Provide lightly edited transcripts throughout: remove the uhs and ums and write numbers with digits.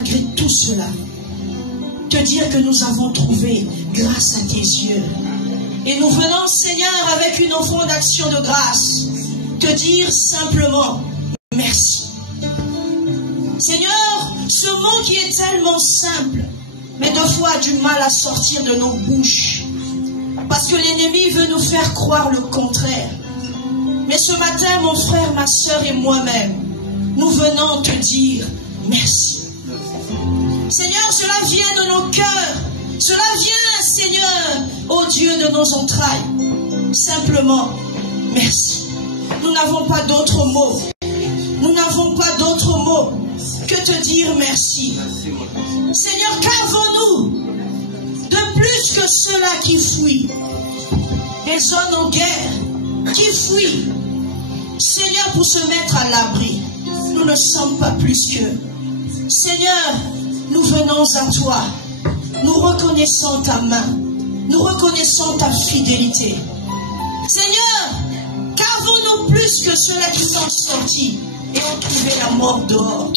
malgré tout cela, te dire que nous avons trouvé grâce à tes yeux. Et nous venons, Seigneur, avec une offrande d'action de grâce, te dire simplement merci. Seigneur, ce mot qui est tellement simple, mais deux fois a du mal à sortir de nos bouches, parce que l'ennemi veut nous faire croire le contraire. Mais ce matin, mon frère, ma soeur et moi-même, nous venons te dire merci. Seigneur, cela vient de nos cœurs. Cela vient, Seigneur, ô Dieu de nos entrailles. Simplement, merci. Nous n'avons pas d'autres mots. Nous n'avons pas d'autres mots que te dire merci. Seigneur, qu'avons-nous de plus que ceux-là qui fuient? Des zones en guerre, qui fuient, Seigneur, pour se mettre à l'abri. Nous ne sommes pas plus qu'eux. Seigneur, nous venons à toi. Nous reconnaissons ta main. Nous reconnaissons ta fidélité. Seigneur, qu'avons-nous plus que ceux-là qui sont sortis et ont trouvé la mort dehors?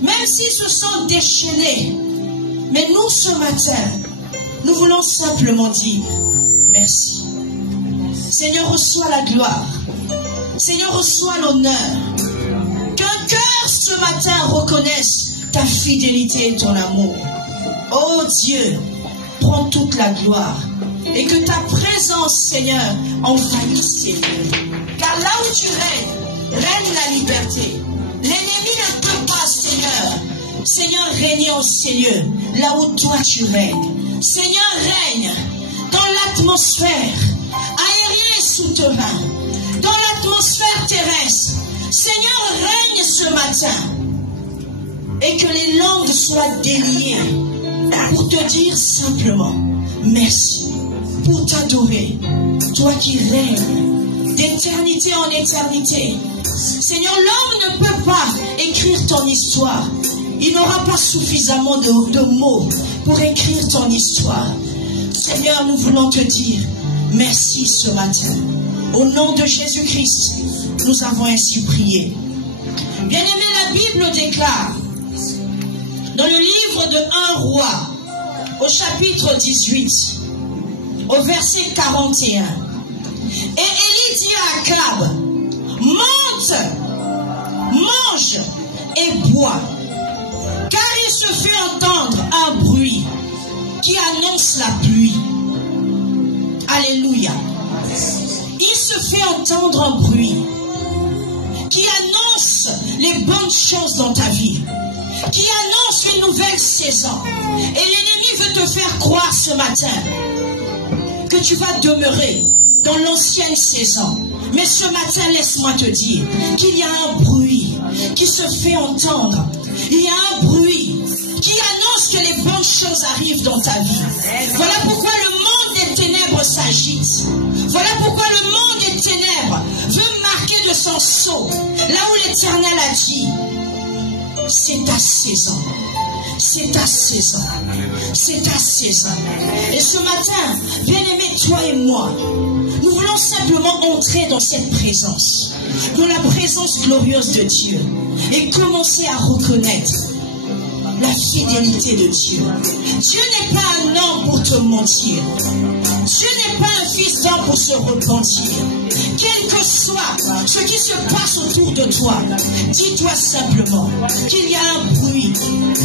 Même s'ils se sont déchaînés. Mais nous, ce matin, nous voulons simplement dire merci. Seigneur, reçois la gloire. Seigneur, reçois l'honneur. Qu'un cœur ce matin reconnaisse ta fidélité et ton amour. Oh Dieu, prends toute la gloire. Et que ta présence, Seigneur, envahisse ces lieux. Car là où tu règnes, règne la liberté. L'ennemi ne peut pas, Seigneur. Seigneur, règne en ces lieux, là où toi tu règnes. Seigneur, règne dans l'atmosphère, aérien et souterrain, dans l'atmosphère terrestre. Seigneur, règne ce matin. Et que les langues soient déliées pour te dire simplement merci, pour t'adorer, toi qui règnes d'éternité en éternité. Seigneur, l'homme ne peut pas écrire ton histoire. Il n'aura pas suffisamment de mots pour écrire ton histoire. Seigneur, nous voulons te dire merci ce matin. Au nom de Jésus-Christ, nous avons ainsi prié. Bien-aimé, la Bible déclare dans le livre de 1 Roi, au chapitre 18, au verset 41. Et Élie dit à Akab, monte, mange et bois, car il se fait entendre un bruit qui annonce la pluie. Alléluia. Il se fait entendre un bruit qui annonce les bonnes choses dans ta vie, qui annonce une nouvelle saison. Et l'ennemi veut te faire croire ce matin que tu vas demeurer dans l'ancienne saison. Mais ce matin, laisse-moi te dire qu'il y a un bruit qui se fait entendre. Il y a un bruit qui annonce que les bonnes choses arrivent dans ta vie. Voilà pourquoi le monde des ténèbres s'agite. Voilà pourquoi le monde des ténèbres veut marquer de son sceau là où l'Éternel a dit, c'est ta saison. C'est ta saison. C'est ta saison. Et ce matin, bien-aimé, toi et moi, nous voulons simplement entrer dans cette présence, dans la présence glorieuse de Dieu, et commencer à reconnaître la fidélité de Dieu. Dieu n'est pas un homme pour te mentir. Dieu n'est pas un fils d'homme pour se repentir. Quel que soit ce qui se passe autour de toi, dis-toi simplement qu'il y a un bruit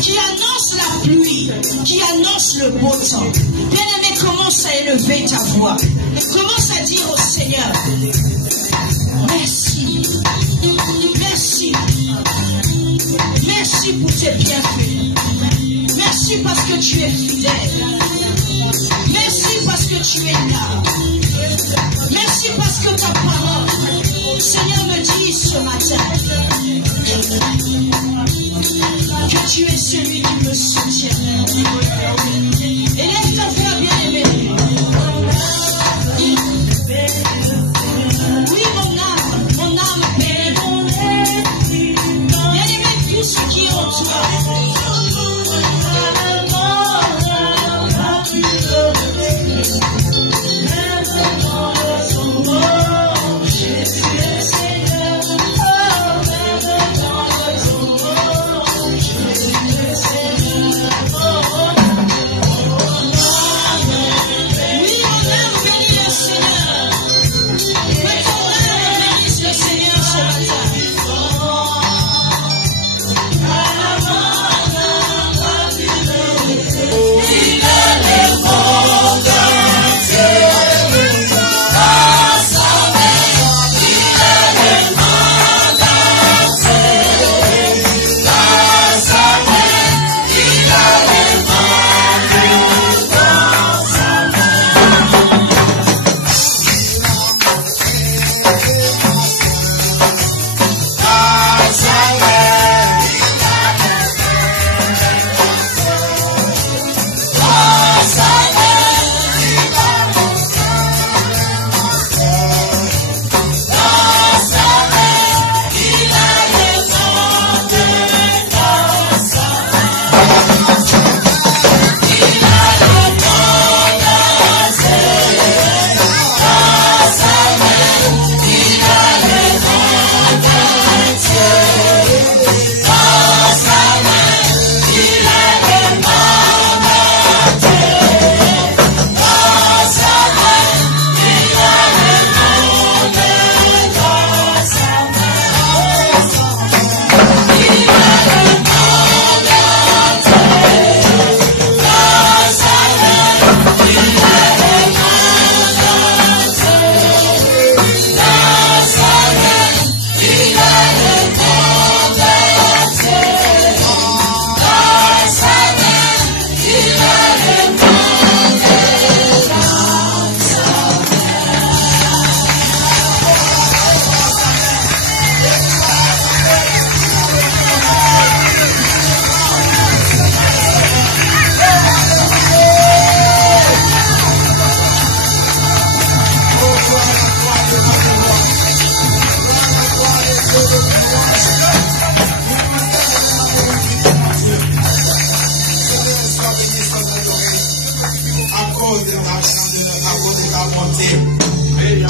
qui annonce la pluie, qui annonce le beau temps. Bien-aimé, commence à élever ta voix. Commence à dire au Seigneur, merci, merci, merci pour tes bienfaits. Merci parce que tu es fidèle. Merci parce que tu es là. Merci parce que ta parole, Seigneur, me dit ce matin que tu es celui qui me soutient. Élève ta voix, bien-aimé. Oui, mon âme bénit. Bien-aimé, tout ce qui est en toi. Oh,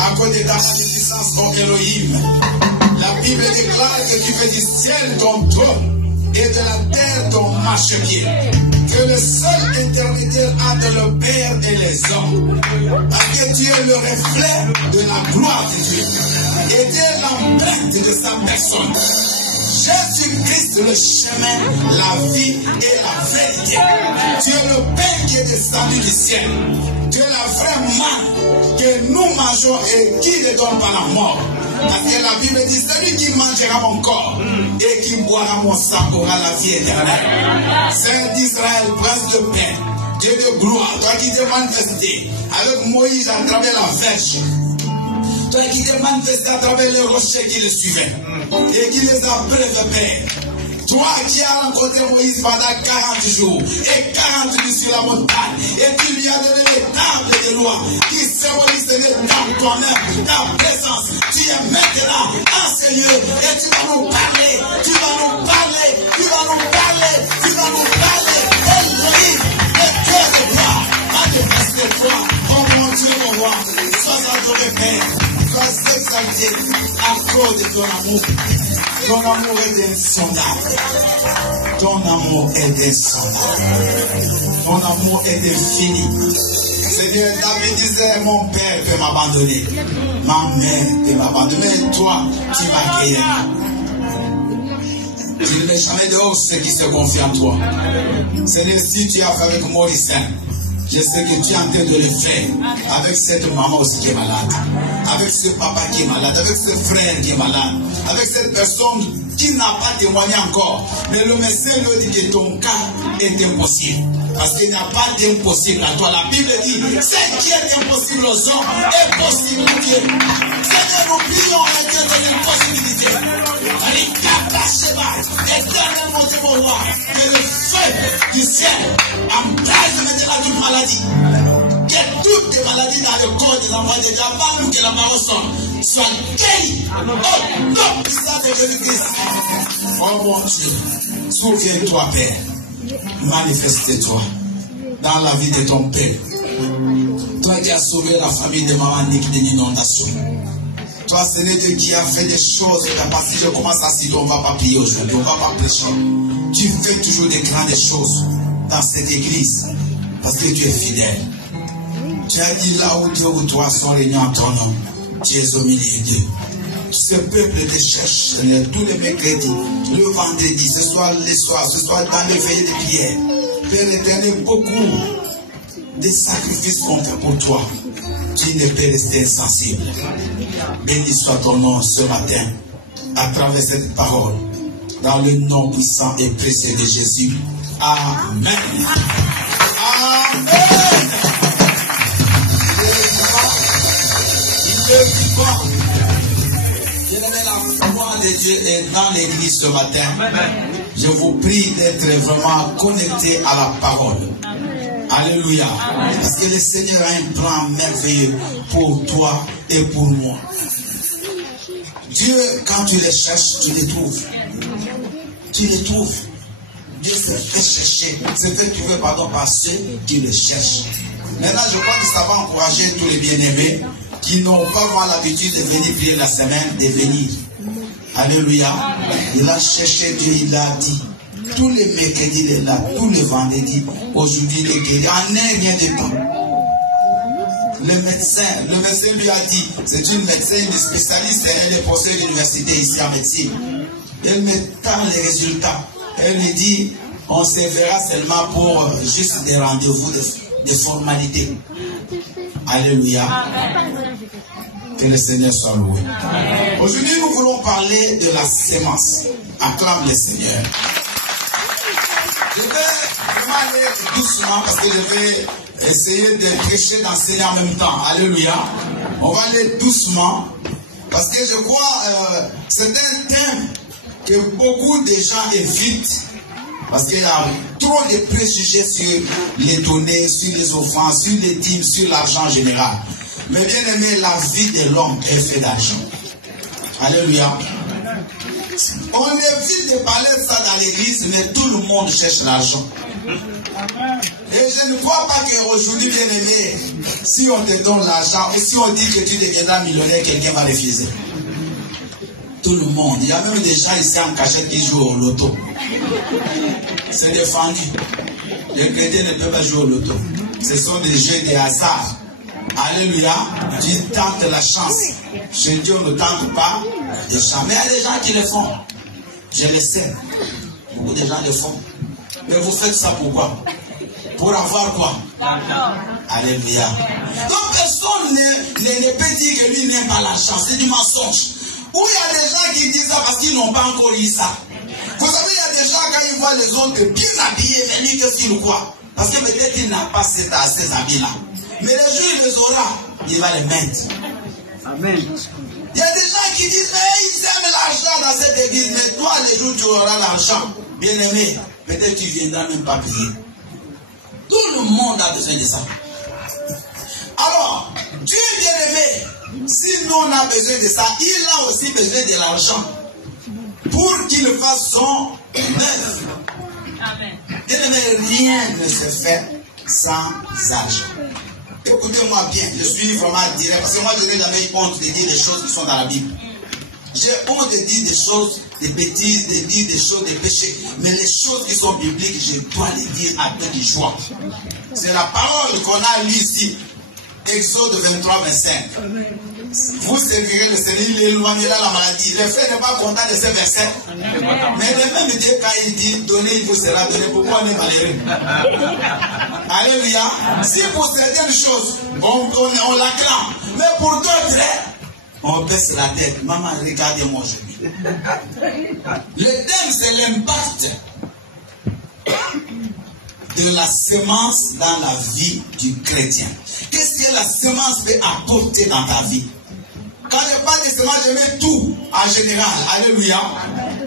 à cause de ta magnificence comme Elohim. La Bible déclare que tu fais du ciel ton trône et de la terre ton marchepied. Que le seul intermédiaire entre le Père et les hommes. Parce que tu es le reflet de la gloire de Dieu. Et tu es l'empreinte de sa personne. Jésus-Christ, le chemin, la vie et la vérité. Tu es le pain qui est descendu du ciel. Tu es la vraie manne que nous mangeons et qui ne donne pas la mort. Parce que la Bible dit, celui qui mangera mon corps et qui boira mon sang aura la vie éternelle. Saint d'Israël, prince de paix, Dieu de gloire, toi qui t'es manifesté avec Moïse à travers la verge. Toi qui t'es manifesté à travers les rochers qui le suivaient et qui les a préservés. Toi qui as rencontré Moïse pendant 40 jours et 40 nuits sur la montagne et tu lui as donné les tables de loi qui symbolisent les tables toi-même, ta présence. Tu es maintenant enseigneur et tu vas nous parler, tu vas nous parler, tu vas nous parler, tu vas nous parler. Et Moïse, le cœur de gloire, manifeste-toi, oh mon Dieu, mon roi, sois adoré Père. Sois exalté à cause de ton amour. Ton amour est insondable. Ton amour est insondable. Ton amour est infini. Seigneur, David disait, mon père peut m'abandonner. Ma mère peut m'abandonner. Mais toi, tu m'as créé. Tu ne mets jamais dehors ceux qui se confient en toi. Seigneur, si tu as fait avec Maurice, je sais que tu es en train de le faire avec cette maman aussi qui est malade, avec ce papa qui est malade, avec ce frère qui est malade, avec cette personne qui n'a pas témoigné encore. Mais le médecin lui dit que ton cas est impossible. Parce qu'il n'y a pas d'impossible à toi. La Bible dit, ce qui est impossible aux hommes est possible à Dieu. Seigneur, nous prions à Dieu de l'impossibilité. Éternellement, Dieu mon roi, que le feu du ciel embrase maintenant toute maladie. Que toutes les maladies dans le corps des enfants de Dieu, avant nous que la parole sonne, soient guéries. Au nom puissant de Jésus-Christ. Oh mon Dieu, souviens-toi, Père. Manifeste-toi dans la vie de ton peuple. Toi qui as sauvé la famille de maman Nick de l'inondation. Toi, c'est Dieu qui a fait des choses. Parce que je commence à citer, on ne va pas prier aujourd'hui, on ne va pas prêcher. Tu fais toujours des grandes choses dans cette église. Parce que tu es fidèle. Tu as dit là où Dieu ou toi sont réunis en ton nom. Tu es au milieu d'eux. Ce peuple te cherche tous les mercredis, le vendredi, ce soit les soirs, ce soit dans les veillées de prière. Père éternel, beaucoup de sacrifices qu'on fait pour toi. Tu ne peux rester insensible. Béni soit ton nom ce matin, à travers cette parole, dans le nom puissant et précieux de Jésus. Amen. Amen. La gloire de Dieu est dans l'église ce matin. Je vous prie d'être vraiment connectés à la parole. Alléluia. Parce que le Seigneur a un plan merveilleux pour toi et pour moi. Dieu, quand tu les cherches, tu les trouves. Tu les trouves. Dieu se fait chercher. Se fait trouver, pardon, par ceux qui le cherchent. Maintenant, je crois que ça va encourager tous les bien-aimés qui n'ont pas vraiment l'habitude de venir prier la semaine, de venir. Alléluia. Il a cherché Dieu, il a dit. Tous les mercredis, il est là. Tous les vendredis. Aujourd'hui, il est guéri. En un rien de temps. Le médecin lui a dit, c'est une médecin, une spécialiste, elle est professeure d'université ici en médecine. Elle me tend les résultats. Elle me dit, on se verra seulement pour juste des rendez-vous, des formalités. Alléluia. Que le Seigneur soit loué. Aujourd'hui, nous voulons parler de la sémence. Acclame le Seigneur. Je vais vraiment aller doucement parce que je vais essayer de prêcher, d'enseigner en même temps. Alléluia. On va aller doucement parce que je crois c'est un thème que beaucoup de gens évitent parce qu'il y a trop de préjugés sur les données, sur les offranses, sur les dîmes, sur l'argent en général. Mais bien aimé, la vie de l'homme est faite d'argent. Alléluia. On évite de parler de ça dans l'église, mais tout le monde cherche l'argent. Et je ne crois pas qu'aujourd'hui, bien aimé, si on te donne l'argent ou si on dit que tu deviendras millionnaire, quelqu'un va refuser. Tout le monde. Il y a même des gens ici en cachette qui jouent au loto. C'est défendu. Les chrétiens ne peuvent pas jouer au loto. Ce sont des jeux de hasard. Alléluia. Tu tentes la chance. Chez Dieu, on ne tente pas de chance. Mais il y a des gens qui le font. Je le sais. Beaucoup de gens le font. Mais vous faites ça pourquoi? Pour avoir quoi? Alléluia. Donc personne ne peut dire que lui n'aime pas la chance. C'est du mensonge. Ou il y a des gens qui disent ça parce qu'ils n'ont pas encore eu ça. Vous savez, il y a des gens quand ils voient les autres bien habillés, mais lui qu'est-ce qu'il croit? Parce que peut-être qu'il n'a pas ces habits-là. Mais le jour il les aura, il va les mettre. Amen. Il y a des gens qui disent, mais ils aiment l'argent dans cette église, mais toi, les jours où tu auras l'argent, bien aimé, peut-être tu ne viendras même pas payer. Tout le monde a besoin de ça. Alors, Dieu est bien aimé. Si nous on a besoin de ça, il a aussi besoin de l'argent pour qu'il fasse son œuvre. Amen. Bien aimé, rien ne se fait sans argent. Écoutez-moi bien, je suis vraiment direct, parce que moi je n'ai jamais honte de dire des choses qui sont dans la Bible. J'ai honte de dire des choses, des bêtises, de dire des choses, des péchés. Mais les choses qui sont bibliques, je dois les dire avec de joie. C'est la parole qu'on a lue ici. Exode 23, 25. Vous servirez le Seigneur, il éloignera la maladie. Le frère n'est pas content de ces versets. Mais le même Dieu, quand il dit donner, il vous sera donné. Pourquoi on est malheureux? Alléluia. Si pour certaines choses, on l'acclame. Mais pour d'autres, on baisse la tête. Maman, regardez-moi aujourd'hui. Le thème, c'est l'impact de la semence dans la vie du chrétien. Qu'est-ce que la semence peut apporter dans ta vie? Quand je parle de semence, je mets tout en général. Alléluia.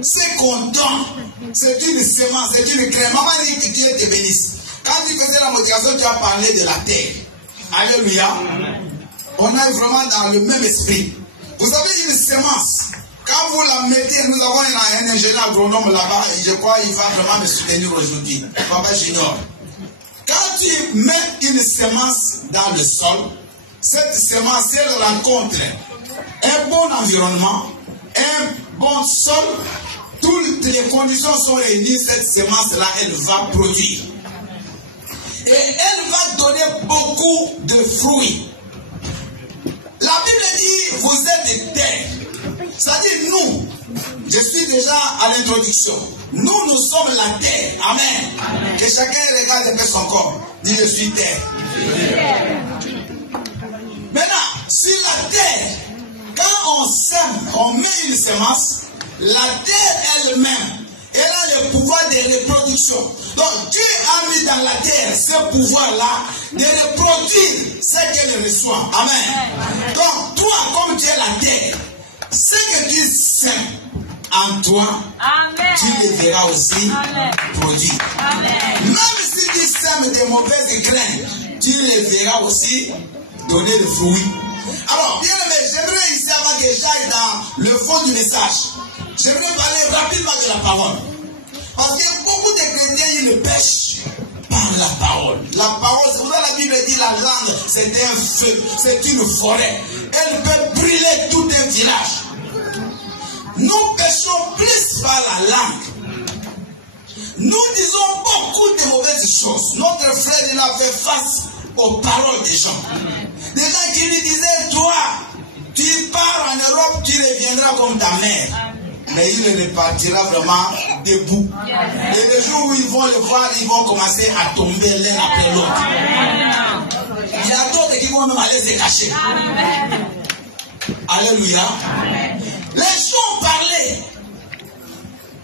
C'est content. C'est une semence, c'est une crème. Maman dit que Dieu te bénisse. Quand tu faisais la motivation, tu as parlé de la terre. Alléluia. On est vraiment dans le même esprit. Vous avez une semence. Quand vous la mettez, nous avons un ingénieur agronome là-bas, je crois qu'il va vraiment me soutenir aujourd'hui. Papa Junior. Quand tu mets une semence dans le sol, cette semence, elle rencontre un bon environnement, un bon sol, toutes les conditions sont réunies, cette semence-là, elle va produire. Et elle va donner beaucoup de fruits. La Bible dit, vous êtes des terres. C'est-à-dire nous, je suis déjà à l'introduction. Nous sommes la terre. Amen. Amen. Que chacun regarde un peu son corps. Dis, je suis terre. Maintenant, sur la terre, quand on sème, on met une semence, la terre elle-même, elle a le pouvoir de reproduction. Donc Dieu a mis dans la terre ce pouvoir-là de reproduire ce qu'elle reçoit. Amen. Donc toi, comme tu es la terre, ce que tu sèmes en toi, amen, tu le verras aussi produire. Amen. Même si tu sèmes des mauvaises graines, tu les verras aussi donner le fruit. Alors, bien aimé, j'aimerais ici, avant que j'aille dans le fond du message, j'aimerais parler rapidement de la parole. Parce que beaucoup de chrétiens, ils ne pêchent par la parole. La parole, c'est pour ça que la Bible dit la langue, c'est un feu, c'est une forêt. Elle peut brûler tout un village. Nous pêchons plus par la langue. Nous disons beaucoup de mauvaises choses. Notre frère, il a fait face aux paroles des gens. Des gens qui lui disaient, toi, tu pars en Europe, tu reviendras comme ta mère. Mais il repartira vraiment debout. Et le jour où ils vont le voir, ils vont commencer à tomber l'un après l'autre. Il y a d'autres qui vont même aller se cacher. Alléluia. Les gens parlaient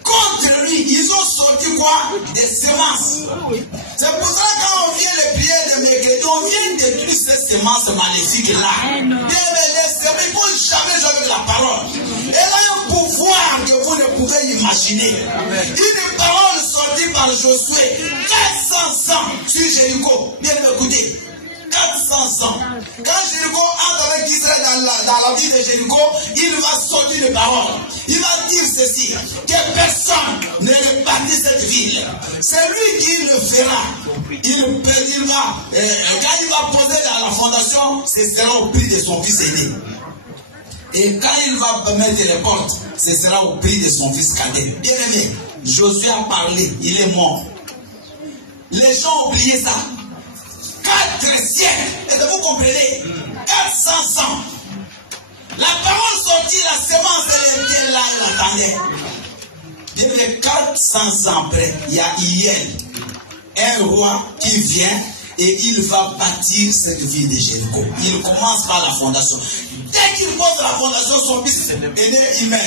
contre lui. Ils ont sorti quoi? Des semences. C'est pour ça que quand on vient les prier de mercredi, on vient détruire ces semences maléfiques-là. Il ne faut jamais jouer avec la parole. Elle a un pouvoir que vous ne pouvez imaginer. Une parole sortie par Josué, 400 ans sur Jéricho. Bien écoutez. 400 ans. Quand Jéricho entre avec Israël dans la ville de Jéricho, il va sortir de parole. Il va dire ceci, que personne ne répartit cette ville. C'est lui qui le fera. Quand il va poser la fondation, ce sera au prix de son fils aîné. Et quand il va mettre les portes, ce sera au prix de son fils cadet. Bien aimé, Josué a parlé, il est mort. Les gens ont oublié ça. 4 siècles, est-ce que vous comprenez? 400 ans. La parole sortie, la semence, elle était là, elle attendait. Bien aimé, 400 ans après, il y a Hiel, un roi qui vient et il va bâtir cette ville de Jéricho. Il commence par la fondation. Dès qu'il pose la fondation, son fils aîné, il meurt.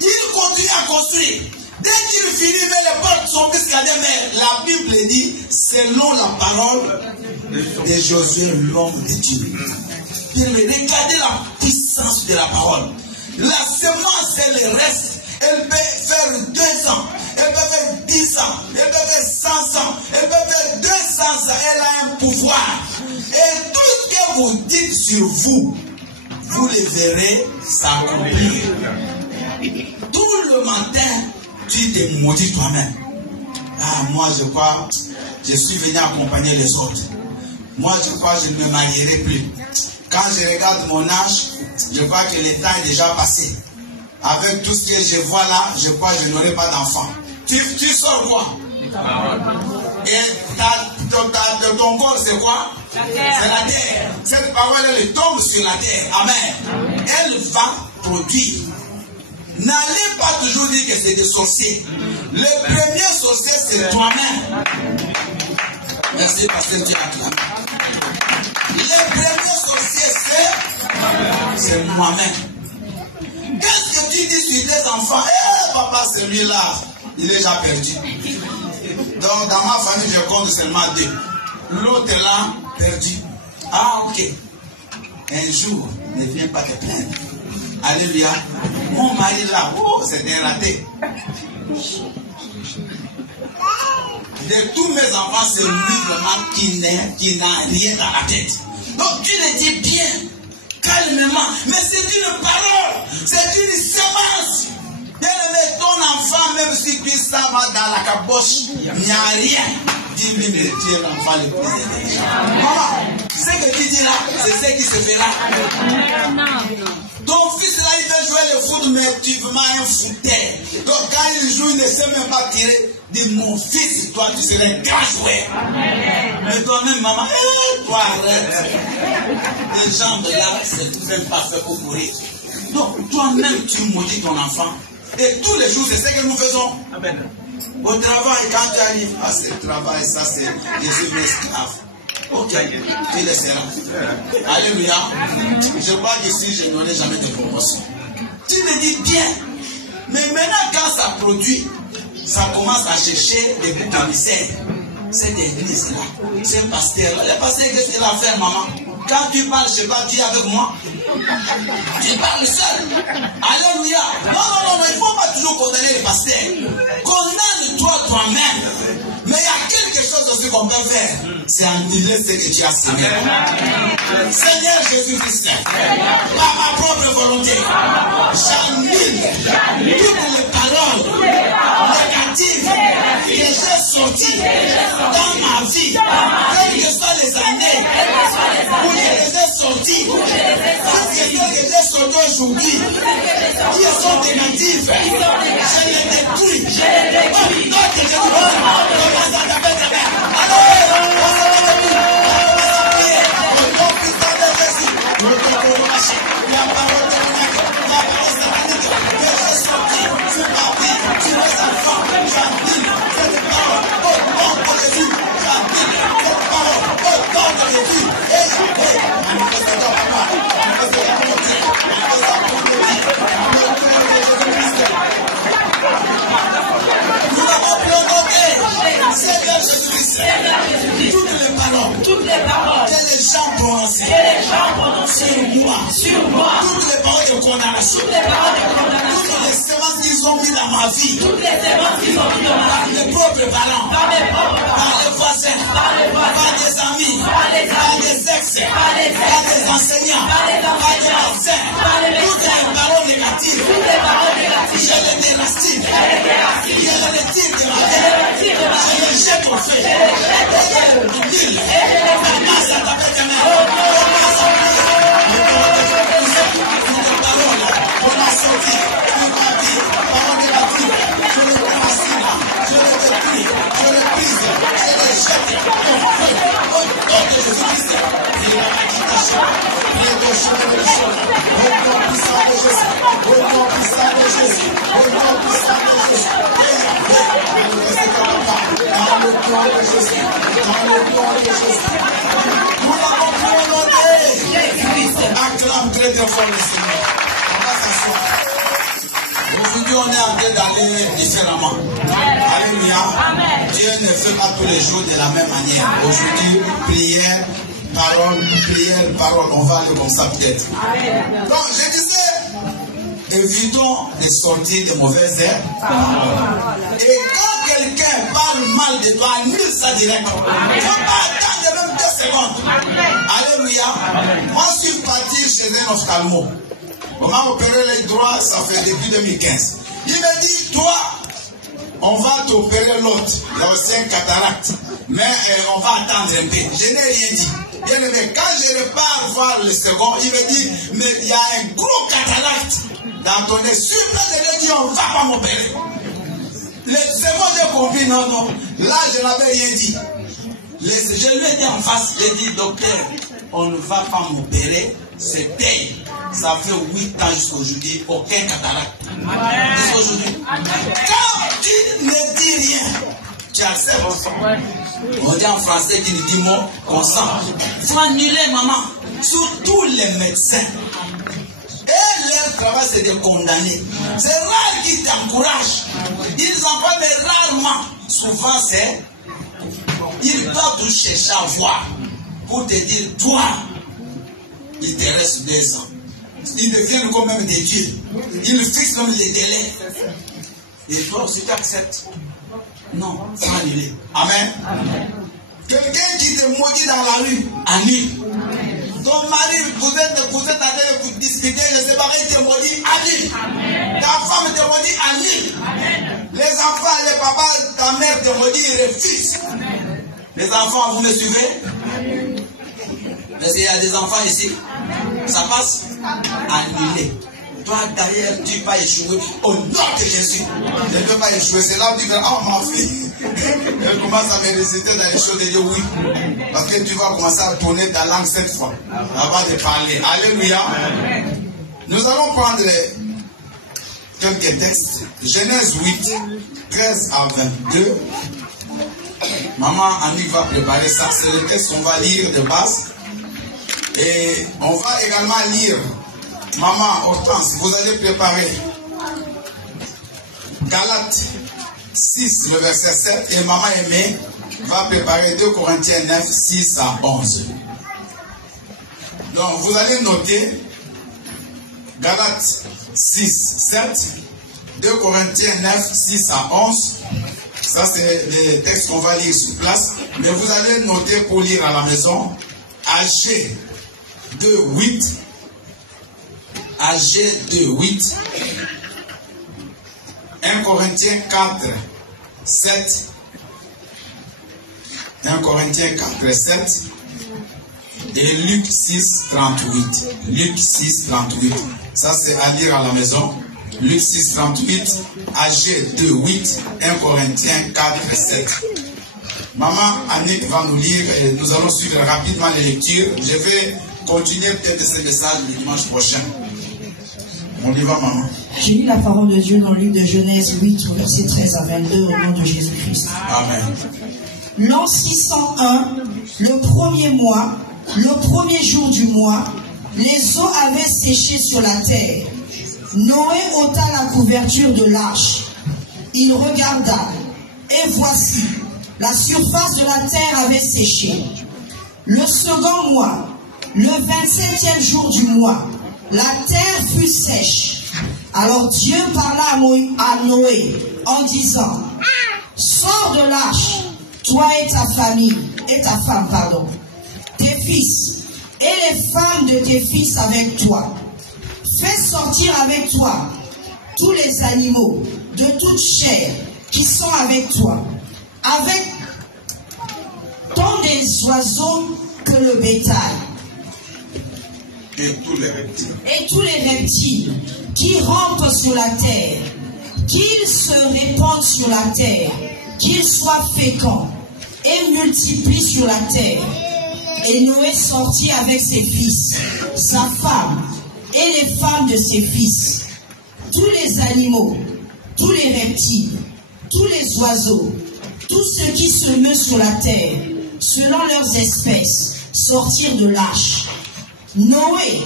Il continue à construire. Dès qu'il finit, met les portes, son fils cadet meurt. La Bible dit, selon la parole de Josué, l'homme de Dieu. Regardez la puissance de la parole. La semence, elle reste. Elle peut faire 2 ans, elle peut faire 10 ans, elle peut faire 100 ans, elle peut faire 200 ans. Elle a un pouvoir. Et tout ce que vous dites sur vous, vous le verrez s'accomplir. Tout le matin, tu te maudis toi-même. Ah, moi je crois, je suis venu accompagner les autres. Moi je crois que je ne me marierai plus. Quand je regarde mon âge, je crois que le temps est déjà passé. Avec tout ce que je vois là, je crois que je n'aurai pas d'enfant. Tu sors quoi? Et ton corps, c'est quoi? C'est la terre. Cette parole, elle tombe sur la terre. Amen. Elle va produire. N'allez pas toujours dire que c'est des sorciers. Le premier sorcier, c'est toi-même. Merci, pasteur Dieu. Le premier sorcier, c'est moi-même. Qu'est-ce que tu dis sur tes enfants? Eh, papa, celui-là, il est déjà perdu. Donc, dans ma famille, je compte seulement 2. L'autre est là, perdu. Ah, ok. Un jour, ne viens pas te plaindre. Alléluia. Mon mari là, oh, c'était raté. De tous mes enfants, c'est lui vraiment qui n'a rien dans la tête. Donc, tu le dis bien. Calmement, mais c'est une parole, c'est une semence. Bien aimé, ton enfant, même si tu ça va dans la caboche, il n'y a rien. Dis-lui, mais tu es l'enfant le plus intelligent. Maman, ce que tu dis là, c'est ce qui se fera. Ton fils là, il veut jouer le foot, mais tu veux un footeur. Donc quand il joue, il ne sait même pas tirer. Dis, mon fils, toi, tu serais un grand joueur. Mais toi-même, maman, toi, arrête. Les jambes là, c'est même pas fait pour courir. Donc, toi-même, tu maudis ton enfant. Et tous les jours, c'est ce que nous faisons. Amen. Au travail, quand tu arrives à ce travail, ça, c'est des œuvres esclaves. Ok, tu le seras. Alléluia. Je crois que si je n'aurai jamais de promotion. Tu me dis bien. Mais maintenant, quand ça produit, ça commence à chercher des boucs émissaires. Cette église-là, ce pasteur-là. Le pasteur, qu'est-ce qu'il a fait, maman? Quand tu parles, je sais pas, tu es avec moi. Tu parles seul. Alléluia. Non, il ne faut pas toujours condamner les pasteurs. Condamne-toi toi-même. Mais il y a quelque chose aussi qu'on peut faire. C'est annuler ce que tu as signé. Seigneur Jésus-Christ, par ma propre volonté, j'annule toutes les paroles négatives que j'ai sorties dans ma vie, quelles que soient les années où je les ai sorties, toutes les choses que j'ai sorties aujourd'hui, qui sont négatives, je les détruis. Toutes les paroles que les gens prononcent sur moi, toutes les paroles de condamnation, toutes les semences qu'ils ont mis dans ma vie, par mes propres parents, par les voisins, par des amis, par des ex, par des enseignants, par des médecins, toutes les paroles négatives, je les déracine, je les retire de ma tête, je les jette étoffé. L'île. Commence à taper tes mains. Commence à prier. Une parole. On a sorti. Une vie. Parole de la vie. Je le défascine. Je le déplie. Je le brise. Je le jette. Au nom de Jésus-Christ. Il a agitation. Il est au chemin de l'échelle. Au nom puissant de Jésus. Au nom puissant de Jésus. Au nom puissant de Jésus. Dans le nom de Jésus. Dans le nom de Jésus. Nous l'avons prononcé. Acclame très très fort le Seigneur. On va s'asseoir. Aujourd'hui, on est en train d'aller différemment. Alléluia. Dieu ne fait pas tous les jours de la même manière. Aujourd'hui, prière, parole. On va aller comme ça peut-être. Donc, je disais, évitons de sortir de mauvaises herbes. Et quand quelqu'un parle mal de toi, annule ça direct. Tu ne vas pas attendre même 2 secondes. Alléluia. Moi, je suis parti chez un ophtalmo. On m'a opéré les droits, ça fait depuis 2015. Il me dit, toi, on va t'opérer l'autre. Il y a aussi un cataracte. Mais on va attendre un peu. Je n'ai rien dit. Bien aimé, quand je repars voir le second, il me dit, mais il y a un gros cataracte dans ton nez. Sur place, je lui ai dit, on ne va pas m'opérer. Le second, j'ai compris, non. Là, je n'avais rien dit. Je lui ai dit en face, j'ai dit, docteur, on ne va pas m'opérer, c'est paye. Ça fait 8 ans jusqu'à aujourd'hui, aucun cataracte. Jusqu'à aujourd'hui. Quand tu ne dis rien, tu acceptes. On dit en français qu'il dit mot consent. Il faut annuler, maman. Surtout les médecins. Et leur travail, c'est de condamner. C'est rare qu'ils t'encouragent. Ils envoient, mais rarement. Souvent, c'est. Ils doivent tout chercher à voir. Pour te dire, toi, il te reste 2 ans. Ils deviennent comme même des dieux. Ils fixent même les délais. Et toi aussi, tu acceptes. Non, il faut annuler. Amen. Quelqu'un qui te maudit dans la rue, annule. Ton mari, vous êtes en train de discuter, je sais pas, il te maudit, annule. Ta femme te maudit, annule. Les enfants, les papas, ta mère te maudit, ils refusent. Les enfants, vous me suivez? Est-ce qu'il y a des enfants ici? Ça passe? Annulé. Toi, derrière, tu vas échouer. Au nom de Jésus, je ne peux pas échouer. C'est là où tu vas, oh ma fille. Elle commence à me réciter dans les choses de Dieu, oui. Parce que tu vas commencer à tourner ta langue 7 fois avant de parler. Alléluia. Nous allons prendre quelques textes. Genèse 8, 13 à 22. Maman Annick va préparer ça. C'est le texte qu'on va lire de base. Et on va également lire, maman Hortense, vous allez préparer Galates 6, le verset 7, et maman Aimée va préparer 2 Corinthiens 9, 6 à 11. Donc vous allez noter Galates 6, 7, 2 Corinthiens 9, 6 à 11. Ça c'est les textes qu'on va lire sur place. Mais vous allez noter pour lire à la maison AG 2, 8. AG 2, 8. 1 Corinthiens 4, 7. 1 Corinthiens 4, 7. Et Luc 6, 38. Luc 6, 38. Ça c'est à lire à la maison. Luc 6, 38. AG 2, 8. 1 Corinthiens 4, 7. Maman Annick va nous lire et nous allons suivre rapidement les lectures. Je vais continuer peut-être ce message le dimanche prochain. On y va, maman. J'ai lu la parole de Dieu dans le livre de Genèse 8, verset 13 à 22, au nom de Jésus-Christ. Amen. L'an 601, le premier mois, le premier jour du mois, les eaux avaient séché sur la terre. Noé ôta la couverture de l'arche. Il regarda, et voici, la surface de la terre avait séché. Le second mois, le 27e jour du mois, la terre fut sèche. Alors Dieu parla à Noé en disant, sors de l'arche, toi et ta famille, et ta femme, pardon, tes fils, et les femmes de tes fils avec toi. Fais sortir avec toi tous les animaux de toute chair qui sont avec toi, avec tant des oiseaux que le bétail. Et tous les reptiles. Et tous les reptiles qui rampent sur la terre, qu'ils se répandent sur la terre, qu'ils soient féconds et multiplient sur la terre. Et Noé sortit avec ses fils, sa femme et les femmes de ses fils, tous les animaux, tous les reptiles, tous les oiseaux, tout ce qui se meut sur la terre, selon leurs espèces, sortirent de l'arche. Noé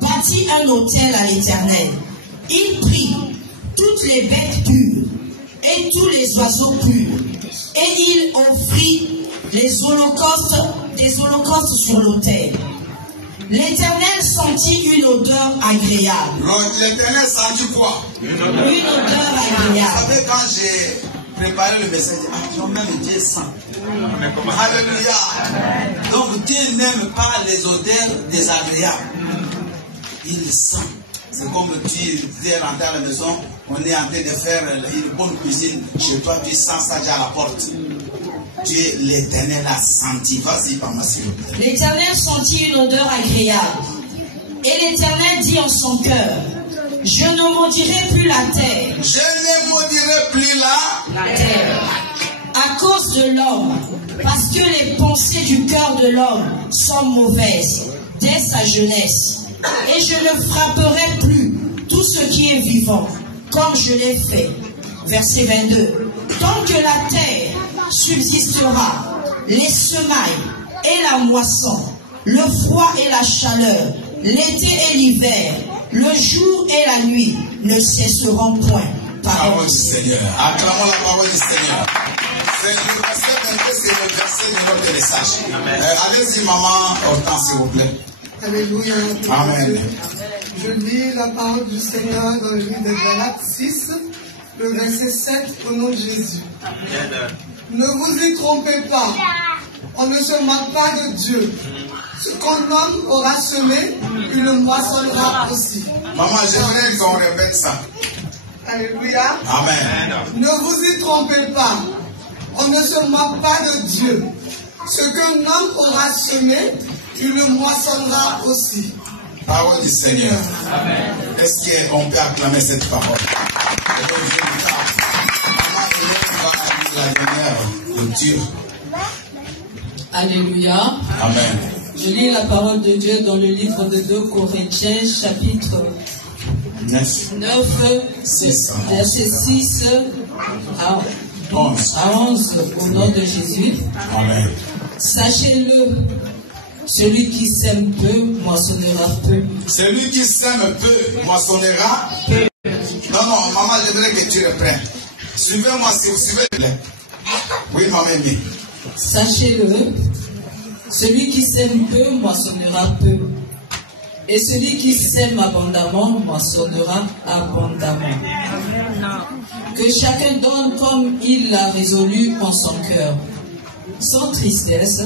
bâtit un autel à l'Éternel. Il prit toutes les bêtes pures et tous les oiseaux purs, et il offrit des holocaustes sur l'autel. L'Éternel sentit une odeur agréable. L'Éternel sentit quoi? Une odeur agréable. Vous savez, quand j'ai préparé le message, même Dieu sent. Alléluia. Donc Dieu n'aime pas les odeurs désagréables. Il sent. C'est comme tu es rentré à la maison, on est en train de faire une bonne cuisine. Chez toi, tu sens ça déjà à la porte. Dieu, l'Éternel a senti. Vas-y, maman, s'il vous plaît. L'Éternel sentit une odeur agréable. Et l'Éternel dit en son cœur, je ne maudirai plus la terre. Je ne maudirai plus la terre. À cause de l'homme, parce que les pensées du cœur de l'homme sont mauvaises dès sa jeunesse. Et je ne frapperai plus tout ce qui est vivant, comme je l'ai fait. Verset 22. Tant que la terre subsistera, les semailles et la moisson, le froid et la chaleur, l'été et l'hiver, le jour et la nuit ne cesseront point. Parole du Seigneur. Acclamons la parole du Seigneur. C'est le verset 22, c'est le verset de notre message. Allez-y, maman Hortense, s'il vous plaît. Alléluia. Amen. Je lis la parole du Seigneur dans le livre de Galates 6, le verset 7, au nom de Jésus. Ne vous y trompez pas, on ne se moque pas de Dieu. Ce qu'un homme aura semé, il le moissonnera aussi. Maman, j'aimerais qu'on répète ça. Alléluia. Amen. Ne vous y trompez pas, on ne se moque pas de Dieu. Ce qu'un homme aura semé, il le moissonnera aussi. Parole du Seigneur. Amen. Est-ce qu'on peut acclamer cette parole? Alléluia. Amen. Je lis la parole de Dieu dans le livre de 2 Corinthiens, chapitre 9, verset 6 à 11, au nom de Jésus. Amen. Sachez-le, celui qui sème peu, moissonnera peu. Celui qui sème peu, moissonnera peu. Non, maman, j'aimerais que tu reprennes. Suivez-moi, si vous suivez. Oui, maman. Sachez-le, celui qui sème peu, moissonnera peu. Et celui qui sème abondamment, moissonnera abondamment. Que chacun donne comme il l'a résolu en son cœur, sans tristesse,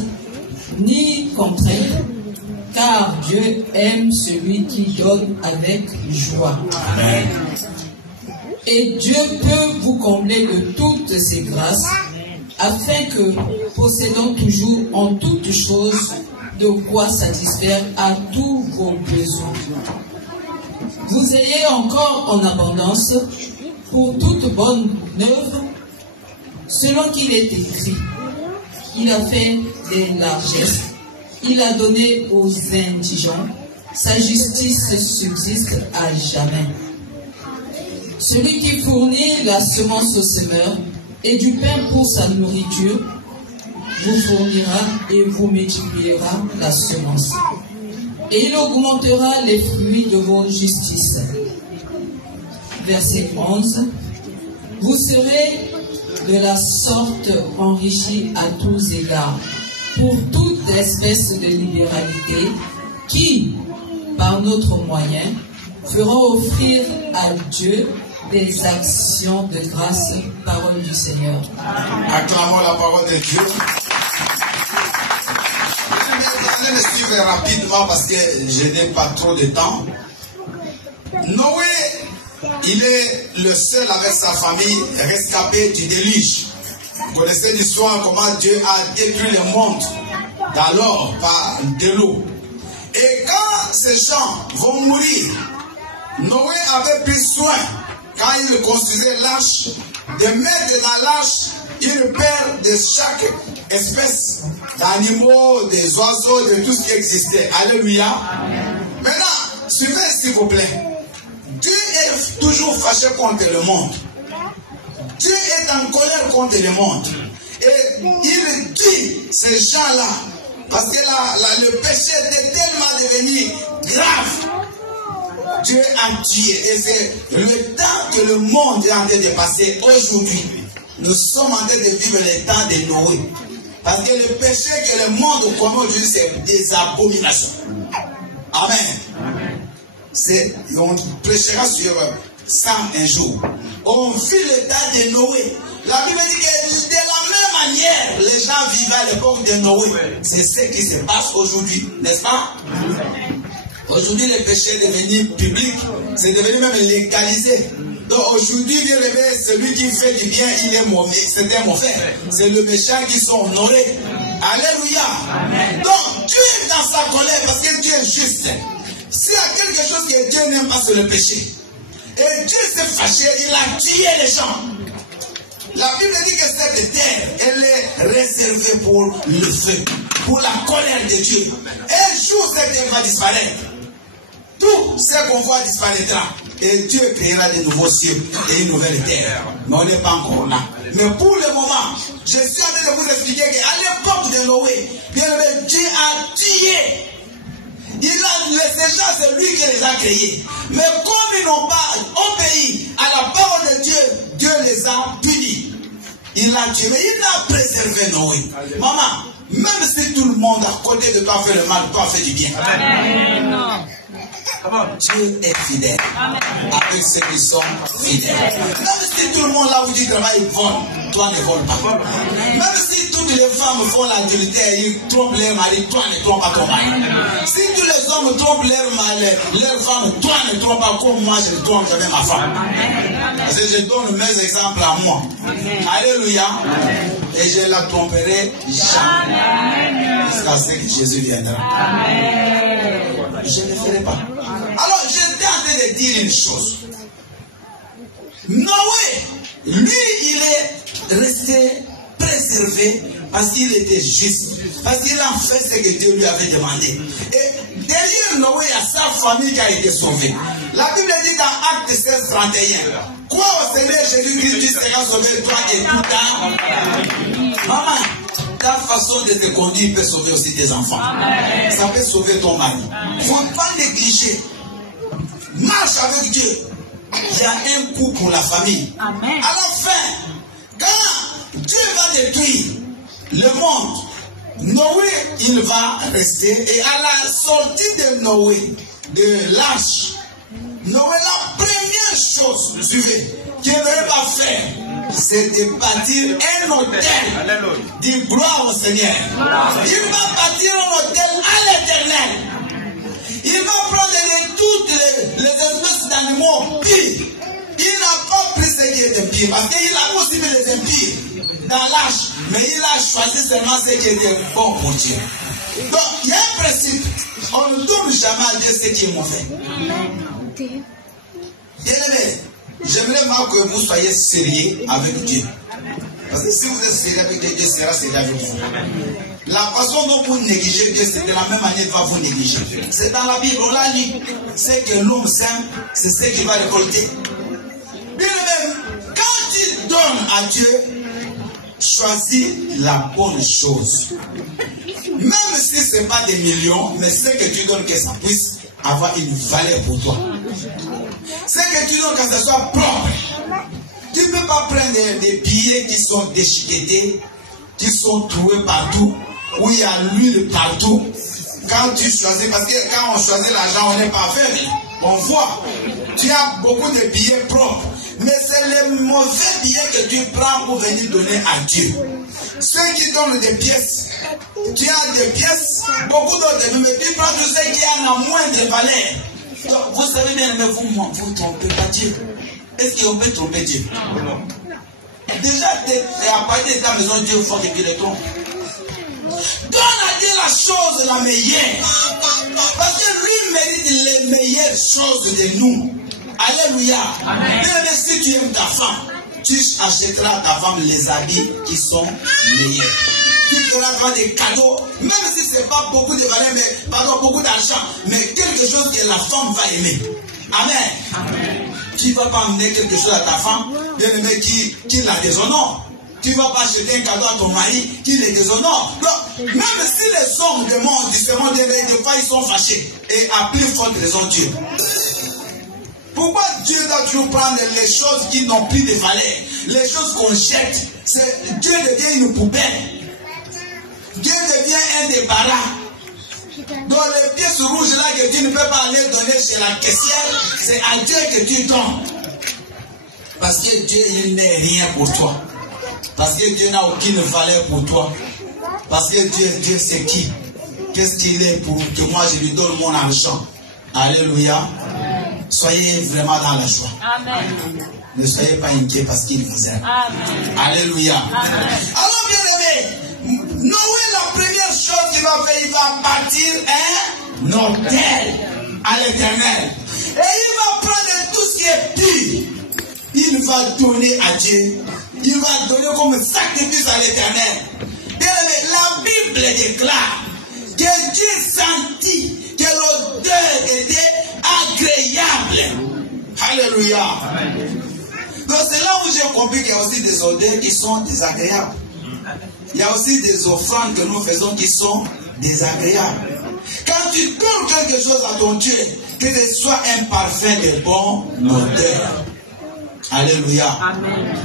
ni contrainte, car Dieu aime celui qui donne avec joie. Amen. Et Dieu peut vous combler de toutes ses grâces, afin que, possédant toujours en toutes choses de quoi satisfaire à tous vos besoins, vous ayez encore en abondance pour toute bonne œuvre, selon qu'il est écrit. Il a fait des largesses, il a donné aux indigents, sa justice subsiste à jamais. Celui qui fournit la semence au semeur et du pain pour sa nourriture, vous fournira et vous multipliera la semence. Et il augmentera les fruits de vos justices. Verset 11. Vous serez de la sorte enrichis à tous égards, pour toute espèce de libéralité, qui, par notre moyen, fera offrir à Dieu des actions de grâce. Parole du Seigneur. Acclamons la parole de Dieu. Je vais me suivre rapidement parce que je n'ai pas trop de temps. Noé, il est le seul avec sa famille rescapé du déluge. Vous connaissez l'histoire, comment Dieu a détruit le monde d'alors par de l'eau. Et quand ces gens vont mourir, Noé avait pris soin, quand il construisait l'arche, de mettre dans l'arche une paire de chaque espèce d'animaux, des oiseaux, de tout ce qui existait. Alléluia. Maintenant, suivez s'il vous plaît. Dieu est toujours fâché contre le monde. Dieu est en colère contre le monde. Et il tue ces gens-là. Parce que le péché était tellement devenu grave. Dieu a tué. Et c'est le temps que le monde est en train de passer aujourd'hui. Nous sommes en train de vivre le temps de Noé. Parce que le péché que le monde commet aujourd'hui, c'est des abominations. Amen. On prêchera sur ça un jour. On vit le temps de Noé. La Bible dit que de la même manière, les gens vivaient à l'époque de Noé. C'est ce qui se passe aujourd'hui, n'est-ce pas? Aujourd'hui, le péché est devenu public. C'est devenu même légalisé. Donc aujourd'hui, bien aimé, celui qui fait du bien, il est mauvais. C'est un mauvais. C'est le méchant qui sont honorés. Alléluia. Amen. Donc Dieu est dans sa colère parce que Dieu est juste. S'il y a quelque chose que Dieu n'aime pas, c'est le péché. Et Dieu s'est fâché, il a tué les gens. La Bible dit que cette terre, elle est réservée pour le feu, pour la colère de Dieu. Un jour, cette terre va disparaître. Tout ce qu'on voit disparaîtra. Et Dieu créera de nouveaux cieux et une nouvelle terre. Mais on n'est pas encore là. Mais pour le moment, je suis en train de vous expliquer qu'à l'époque de Noé, bien aimé, Dieu a tué. Il a ces gens, c'est lui qui les a créés. Mais comme ils n'ont pas obéi à la parole de Dieu, Dieu les a punis. Il l'a tué, mais il a préservé Noé. Maman, même si tout le monde à côté de toi fait le mal, toi fait du bien. Amen. Dieu est fidèle avec ceux qui sont fidèles. Même si tout le monde là où tu travailles vole, toi ne voles pas. Même si toutes les femmes font l'adultère, ils trompent leur mari, toi ne trompes pas ton mari. Si tous les hommes trompent leur femme, toi ne trompes pas comme moi je trompe jamais ma femme. Parce que je donne mes exemples à moi. Alléluia. Et je la tromperai jamais jusqu'à ce que Jésus viendra. Je ne le ferai pas. Alors, j'étais en train de dire une chose. Noé, lui, il est resté préservé parce qu'il était juste. Parce qu'il a fait ce que Dieu lui avait demandé. Et derrière Noé, il y a sa famille qui a été sauvée. La Bible dit dans Actes 16, 31. Quoi au Seigneur Jésus-Christ, tu seras sauvé, toi et tout ta maman. Ta façon de te conduire peut sauver aussi tes enfants. Amen. Ça peut sauver ton mari. Il ne faut pas négliger. Marche avec Dieu. Il y a un coup pour la famille. Amen. À la fin, quand Dieu va détruire le monde, Noé, il va rester. Et à la sortie de Noé, de l'arche, Noé, la première chose, suivez, qu'il ne va faire, c'est de bâtir un hôtel. Dis gloire au Seigneur. Il va bâtir un hôtel à l'Éternel. Il va prendre toutes les espèces d'animaux pires. Il n'a pas pris ce qui est impie, parce qu'il a aussi mis les impies dans l'arche, mais il a choisi seulement ce qui était bon pour Dieu. Donc, il y a un principe. On ne donne jamais à Dieu ce qui est mauvais. Bien-aimé, j'aimerais mal que vous soyez sérieux avec Dieu. Parce que si vous êtes sérieux avec Dieu, Dieu sera sérieux avec vous. La façon dont vous négligez Dieu, c'est de la même manière qu'il va vous négliger. C'est dans la Bible, on l'a lu. C'est que l'homme sème, c'est ce qu'il va récolter. Bien-aimé, quand tu donnes à Dieu, choisis la bonne chose. Même si ce n'est pas des millions, mais c'est que tu donnes que ça puisse avoir une valeur pour toi. C'est que tu donnes que ça soit propre. Tu ne peux pas prendre des billets qui sont déchiquetés, qui sont troués partout, où il y a l'huile partout. Quand tu choisis, parce que quand on choisit l'argent, on n'est pas aveugle. On voit. Tu as beaucoup de billets propres. Mais c'est les mauvais billets que tu prends pour venir donner à Dieu. Ceux qui donnent des pièces, tu as des pièces, beaucoup d'autres, mais tu prends tout ce qui a moins de valeur. Donc, vous savez bien, mais vous trompez pas Dieu. Est-ce qu'on peut tromper Dieu? Déjà, à partir de ta maison, Dieu faut qu'il le trompe. Donne à Dieu la chose la meilleure. Parce que lui mérite les meilleures choses de nous. Alléluia. Même si tu aimes ta femme, tu achèteras à ta femme les habits qui sont meilleurs. Tu feras des cadeaux, même si ce n'est pas beaucoup de valeur, mais pardon, beaucoup d'argent, mais quelque chose que la femme va aimer. Amen. Tu ne vas pas amener quelque chose à ta femme, bien aimé, qui la déshonore. Tu ne vas pas acheter un cadeau à ton mari qui les déshonore. Donc, même si les hommes du monde, des fois ils sont fâchés, et à plus forte raison Dieu. Pourquoi Dieu doit toujours prendre les choses qui n'ont plus de valeur, les choses qu'on jette? Dieu devient une poubelle. Dieu devient un débarras. Donc les pièces rouges là que tu ne peux pas aller donner chez la caissière, c'est à Dieu que tu donnes. Parce que Dieu, il n'est rien pour toi. Parce que Dieu n'a aucune valeur pour toi. Parce que Dieu c'est qui? Qu'est-ce qu'il est pour que moi je lui donne mon argent? Alléluia. Soyez vraiment dans la joie. Amen. Ne soyez pas inquiets parce qu'il vous aime. Amen. Alléluia. Amen. Alors bien aimé, Noé, la première chose qu'il va faire, il va bâtir un autel à l'Éternel. Et il va prendre tout ce qui est pur. Il va donner à Dieu. Il va donner comme sacrifice à l'Éternel. Bien aimé, la Bible déclare que Dieu sentit que l'odeur était agréable. Alléluia. Donc c'est là où j'ai compris qu'il y a aussi des odeurs qui sont désagréables. Il y a aussi des offrandes que nous faisons qui sont désagréables. Quand tu donnes quelque chose à ton Dieu, que ce soit un parfum de bonne odeur. Alléluia. Amen.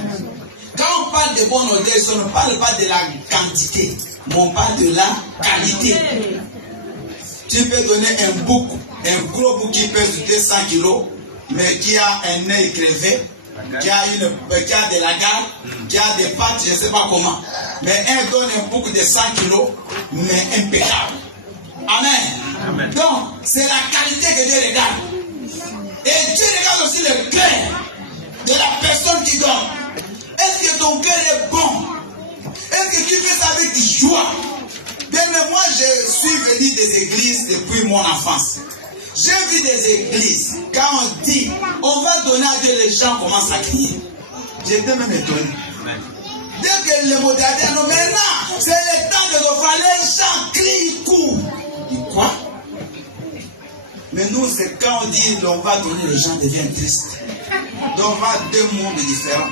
Quand on parle de bonne odeur, on ne parle pas de la quantité, mais on parle de la qualité. Tu peux donner un bouc, un gros bouc qui pèse 200 kilos, mais qui a un œil crevé, qui a de la garde, qui a des pattes, je ne sais pas comment. Mais un donne un bouc de 100 kilos, mais impeccable. Amen. Amen. Donc, c'est la qualité que Dieu regarde. Et Dieu regarde aussi le cœur de la personne qui donne. Est-ce que ton cœur est bon? Est-ce que tu fais ça avec joie? Bien, mais moi, je suis venu des églises depuis mon enfance. J'ai vu des églises, quand on dit, on va donner à Dieu, les gens commencent à crier. J'étais même étonné. Dès que les modalités, non, maintenant, c'est le temps de l'offrande, les gens crient, ils courent. Ils quoi? Mais nous, c'est quand on dit, on va donner, les gens deviennent tristes. Donc, on va deux mondes différents.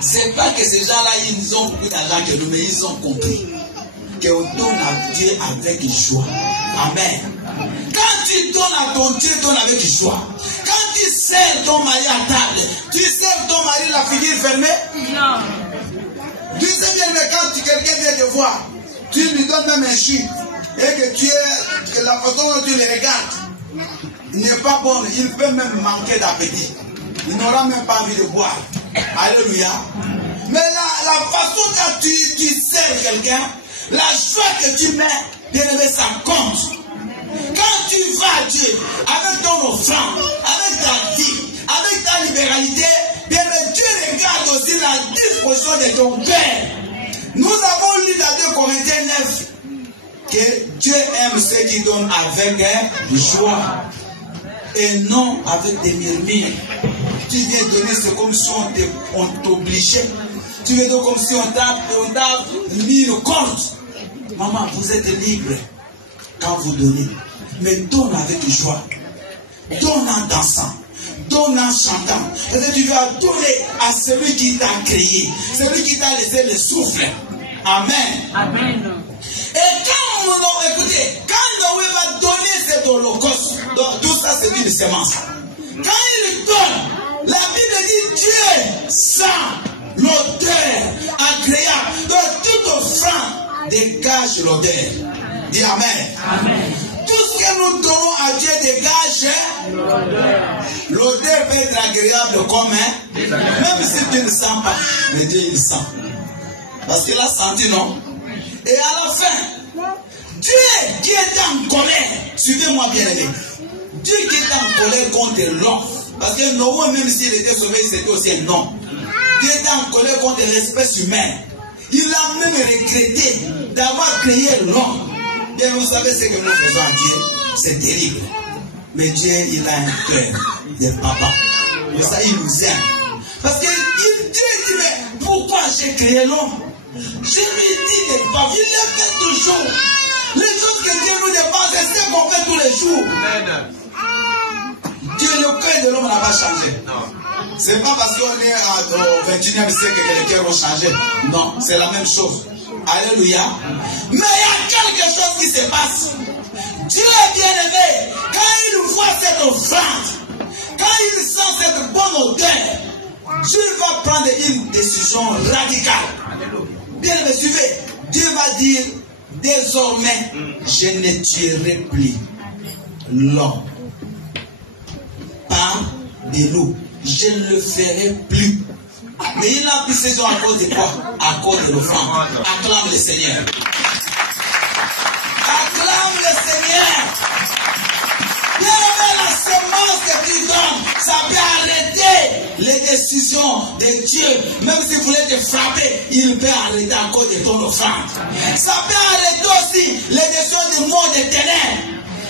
C'est pas que ces gens-là, ils ont beaucoup d'argent que nous, mais ils ont compris qu'on donne à Dieu avec joie. Amen. Quand tu donnes à ton Dieu, donne avec joie. Quand tu sers ton mari à table, tu sers ton mari la figure fermée? Non. Tu sais bien, mais quand quelqu'un vient te voir, tu lui donnes même un chiffre et que la façon dont tu le regardes n'est pas bonne, il peut même manquer d'appétit. Il n'aura même pas envie de boire. Alléluia. Mais la façon dont tu sers quelqu'un, la joie que tu mets, bien aimé, ça compte. Quand tu vas à Dieu, avec ton offrande, avec ta vie, avec ta libéralité, bien aimé, Dieu regarde aussi la disposition de ton cœur. Nous avons lu dans 2 Corinthiens 9 que Dieu aime ceux qui donnent avec joie et non avec des murmures. Tu viens donner, c'est comme si on t'obligeait. Tu viens donner comme si on t'a mis le compte. Maman, vous êtes libre quand vous donnez. Mais donne avec joie. Donne en dansant. Donne en chantant. Parce que tu vas donner à celui qui t'a créé. Celui qui t'a laissé le souffle. Amen. Amen. Et écoutez, quand Noé va donner cet holocauste, donc tout ça c'est une sémence. Quand il donne, la Bible dit Dieu sent l'odeur agréable. Donc toute offrande dégage l'odeur. Dis Amen. Amen. Tout ce que nous donnons à Dieu dégage l'odeur. L'odeur peut être agréable comme même si tu ne sens pas, mais Dieu il sent. Parce qu'il a senti, non? Et à la fin, Dieu qui est en colère, suivez-moi bien aimé, Dieu qui est en colère contre l'homme, parce que Noé, même s'il était sauvé, c'était aussi un homme. Dieu était en colère contre l'espèce humaine. Il a même regretté d'avoir créé l'homme. Bien, vous savez ce que nous faisons à Dieu, c'est terrible. Mais Dieu, il a un cœur de papa. Et ça, il nous aime. Parce que Dieu dit, mais pourquoi j'ai créé l'homme? Je lui dis de pas, il le fait toujours. Les choses que Dieu nous dépense, c'est ce qu'on fait tous les jours. Dieu, le cœur de l'homme n'a pas changé. C'est pas parce qu'on est au 21e siècle que les cœurs ont changé. Non, c'est la même chose. Alléluia. Mais il y a quelque chose qui se passe. Dieu est bien aimé. Quand il voit cette offrande, quand il sent cette bonne odeur, Dieu va prendre une décision radicale. Bien aimé, suivez. Dieu va dire, désormais, je ne tuerai plus l'homme. Par des loups. Je ne le ferai plus. Mais il a pris saison à cause de quoi? À cause de l'offrande. Acclame le Seigneur. Acclame le Seigneur. Bien aimé, la semence que tu donnes, ça peut arrêter les décisions de Dieu. Même si vous voulez te frapper, il peut arrêter à cause de ton offrande. Ça peut arrêter aussi les décisions du monde des ténèbres.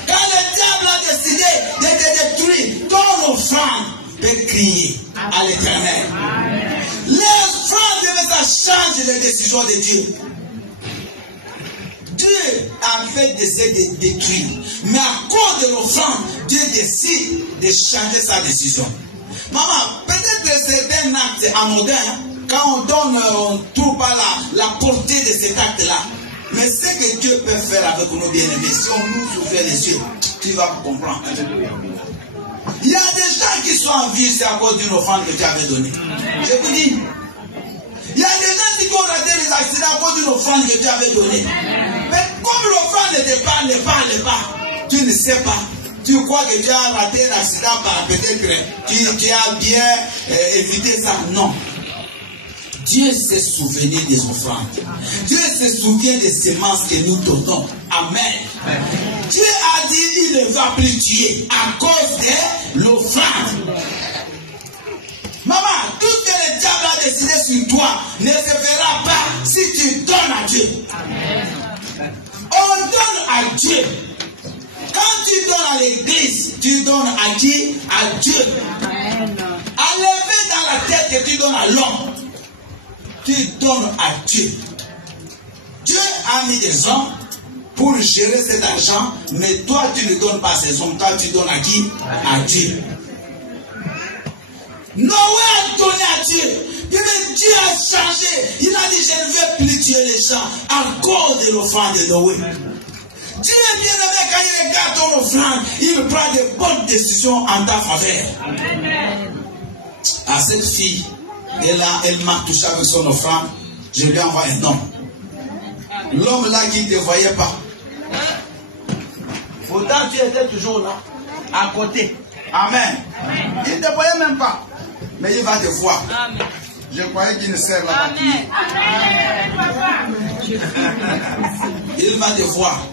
Quand le diable a décidé de te détruire, ton offrande peut crier à l'Éternel. L'offrande, ça change les décisions de Dieu. Dieu avait décidé de détruire. Mais à cause de l'offrande, Dieu décide de changer sa décision. Maman, peut-être que c'est un acte anodin. Quand on donne, on ne trouve pas la portée de cet acte-là. Mais ce que Dieu peut faire avec nos bien-aimés, si on nous ouvre les yeux, tu vas comprendre. Il y a des gens qui sont en vie, c'est à cause d'une offrande que tu avais donnée. Je vous dis. Il y a des gens qui ont raté les accidents à cause d'une offrande que tu avais donnée. Mais comme l'offrande ne parle pas, tu ne sais pas. Tu crois que tu as raté l'accident par peut-être tu as bien évité ça. Non. Dieu s'est souvenu des offrandes. Dieu se souvient des semences que nous donnons. Amen. Dieu a dit il ne va plus tuer à cause de l'offrande. Maman, tout ce que le diable a décidé sur toi ne se fera pas si tu donnes à Dieu. On donne à Dieu. Quand tu donnes à l'église, tu donnes à qui? À Dieu. Enlever dans la tête que tu donnes à l'homme. Tu donnes à Dieu. Dieu a mis des hommes pour gérer cet argent, mais toi tu ne donnes pas ces hommes, toi tu donnes à qui? À Dieu. Noé a donné à Dieu. Mais Dieu a changé. Il a dit je ne vais plus tuer les gens à cause de l'offrande de Noé. Dieu est bien aimé quand il regarde ton offrande, il prend de bonnes décisions en ta faveur. À cette fille, elle m'a touché avec son offrande, je lui envoie un homme. L'homme là qui ne te voyait pas. Pourtant tu étais toujours là, à côté. Amen. Il ne te voyait même pas. Mais il va te voir. Amen. Je croyais qu'il ne sert là-bas. Il va te voir.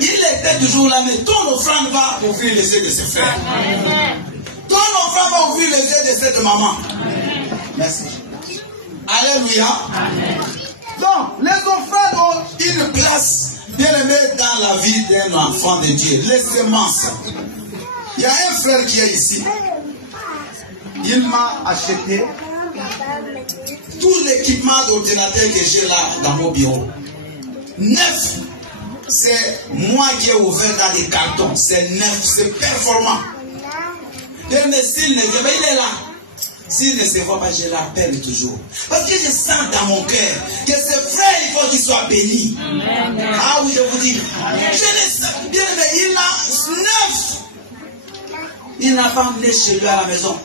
Il était toujours là, mais ton offrande va ouvrir les yeux de ses frères. Ton offrande va ouvrir les yeux de cette maman. Merci. Alléluia. Donc, les offrandes ont une place bien aimée dans la vie d'un enfant de Dieu. Les semences. Il y a un frère qui est ici. Il m'a acheté tout l'équipement d'ordinateur que j'ai là dans mon bureau. 9. C'est moi qui ai ouvert dans des cartons. C'est 9. C'est performant. Mais s'il ne vient pas, il est là. S'il ne se voit pas, je l'appelle toujours. Parce que je sens dans mon cœur que ce frère, il faut qu'il soit béni. Ah oui, je vous dis. Je le sens bien, mais il a 9. Il n'a pas emmené chez lui à la maison.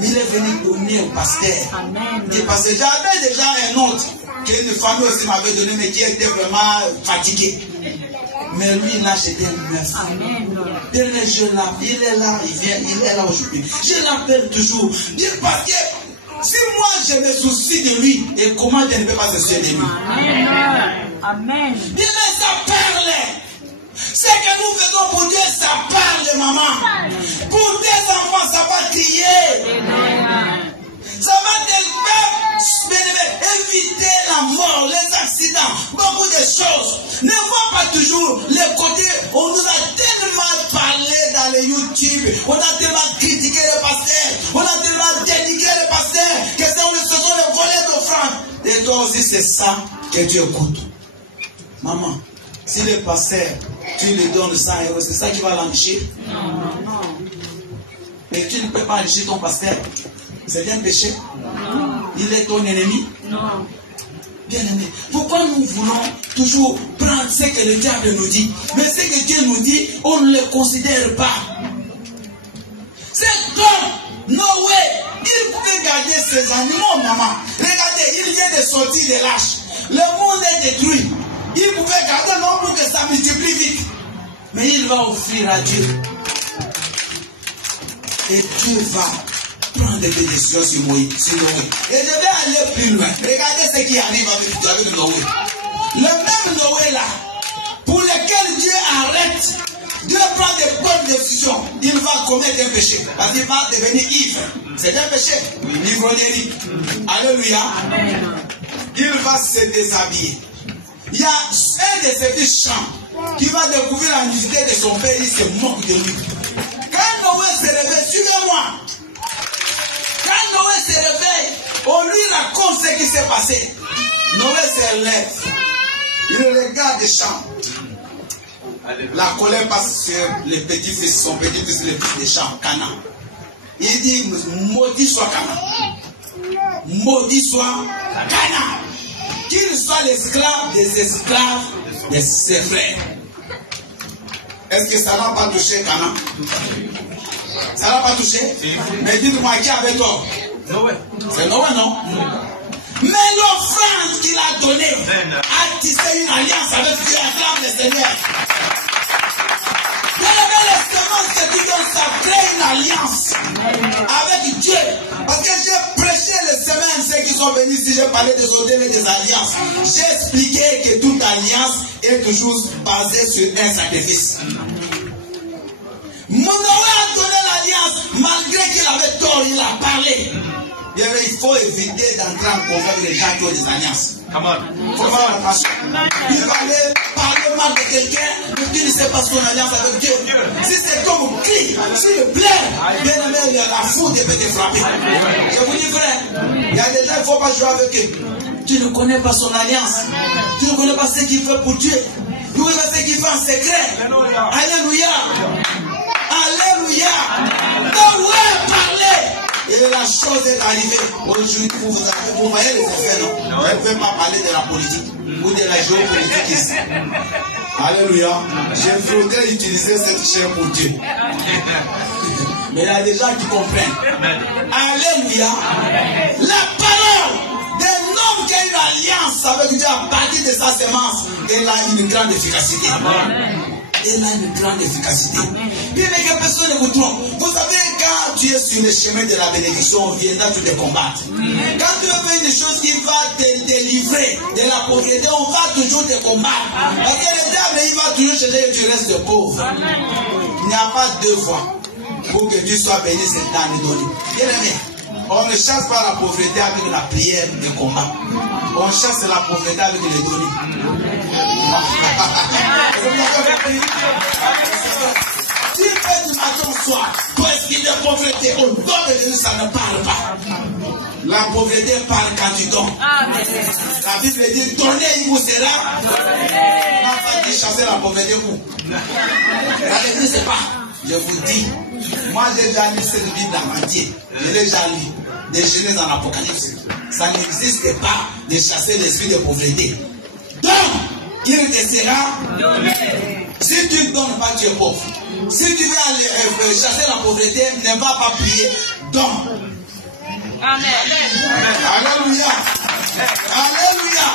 Il est venu donner au pasteur. Parce que j'avais déjà un autre qu'une famille aussi m'avait donné, mais qui était vraiment fatigué. Mais lui, il a acheté un 9. Il est là, il est là aujourd'hui. Je l'appelle toujours. Bien parce que si moi je me soucie de lui, et comment je ne peux pas se soucier de lui? Amen. Bien, mais ça parle. Ce que nous faisons pour Dieu, ça parle, maman. Pour tes enfants, ça va crier. Ça va te éviter la mort, les accidents, beaucoup de choses. Ne vois pas toujours les côtés. On nous a tellement parlé dans les YouTube, on a tellement critiqué les pasteurs, on a tellement dénigré les pasteurs, que ce sont les volets d'offrande. Et toi aussi, c'est ça que tu écoutes. Maman, si le pasteur, tu lui donnes 100 €, c'est ça qui va l'enrichir? Non. Mais tu ne peux pas enrichir ton pasteur. C'est un péché? Non. Il est ton ennemi? Non. Bien aimé, pourquoi nous voulons toujours prendre ce que le diable nous dit? Mais ce que Dieu nous dit, on ne le considère pas. C'est comme Noé, il pouvait garder ses animaux, maman. Regardez, il vient de sortir des lâches. Le monde est détruit. Il pouvait garder non pour que ça multiplie vite. Mais il va offrir à Dieu. Et Dieu va prendre des décisions sur Noé. Et je vais aller plus loin. Regardez ce qui arrive avec Noé. Le même Noé là, pour lequel Dieu arrête, Dieu prend des bonnes décisions. Il va commettre un péché. Parce qu'il va devenir ivre. C'est un péché. L'ivrognerie. Alléluia. Il va se déshabiller. Il y a un de ses fils Cham qui va découvrir la nudité de son père. Il se moque de lui. Quand Noé se réveille, suivez-moi. Quand Noé se réveille, on lui raconte ce qui s'est passé. Noé se lève. Il regarde Cham. La colère passe sur les petits-fils, son petit-fils, le fils de Cham, Canaan. Il dit, maudit soit Canaan. Maudit soit Canaan. Qu'il soit l'esclave des esclaves de ses frères. Est-ce que ça n'a pas touché Canaan? Ça n'a pas touché? Mais dites-moi, qui avait tort? Noé. C'est Noé, non? Mais l'offrande qu'il a donnée a tissé une alliance avec Dieu, acclame le Seigneur. Les semences que tu donnes, ça crée une alliance avec Dieu. Parce que j'ai prêché les semaines, ceux qui sont venus ici, j'ai parlé des hôtels et des alliances. J'ai expliqué que toute alliance est toujours basée sur un sacrifice. Noé a donné l'alliance, malgré qu'il avait tort, il a parlé. Il faut éviter d'entrer en conflit avec les gens qui ont des alliances. Il faut faire attention. Il va aller parler mal de quelqu'un, mais tu ne sais pas son alliance avec Dieu. Si c'est comme cri, s'il le plaît, bien aimé, il y a la foudre qui peut te frapper. Je vous dis, frère, il y a des gens, il ne faut pas jouer avec eux. Tu ne connais pas son alliance. Tu ne connais pas ce qu'il fait pour Dieu. Tu ne connais pas ce qu'il fait en secret. Alléluia. Alléluia. Noé parlait. Et la chose est arrivée. Aujourd'hui, vous voyez les effets, non? On ne peut pas parler de la politique ou de la géopolitique ici. Alléluia. Je voudrais utiliser cette chair pour Dieu. Mais il y a des gens qui comprennent. Alléluia. La parole d'un homme qui a une alliance avec Dieu à partir de sa semence, elle a une grande efficacité. Elle a une grande efficacité. Bien que personne ne vous trompe. Vous savez, quand tu es sur le chemin de la bénédiction, on viendra te combattre. Quand tu veux faire une chose qui va te délivrer de la pauvreté, on va toujours te combattre. Parce que le diable, il va toujours chercher que tu restes pauvre. Il n'y a pas deux fois pour que tu sois béni, c'est dans les données. Bien aimé, on ne chasse pas la pauvreté avec la prière de combat. On chasse la pauvreté avec les données. Tu fais du matin au soir pour expliquer la pauvreté, au nom de Dieu, ça ne parle pas. La pauvreté parle quand tu donnes. La Bible dit, donnez, il vous sera. On n'a pas dit chasser la pauvreté où? La Bible, c'est pas. Je vous dis, moi j'ai déjà lu cette Bible en entier. Je l'ai déjà lu. Des Genèse en Apocalypse. Ça n'existe pas de chasser l'esprit de pauvreté. Donc, il te sera donné. Si tu ne donnes pas, tu es pauvre. Si tu veux aller chasser la pauvreté, ne va pas prier. Donne. Amen. Alléluia. Alléluia.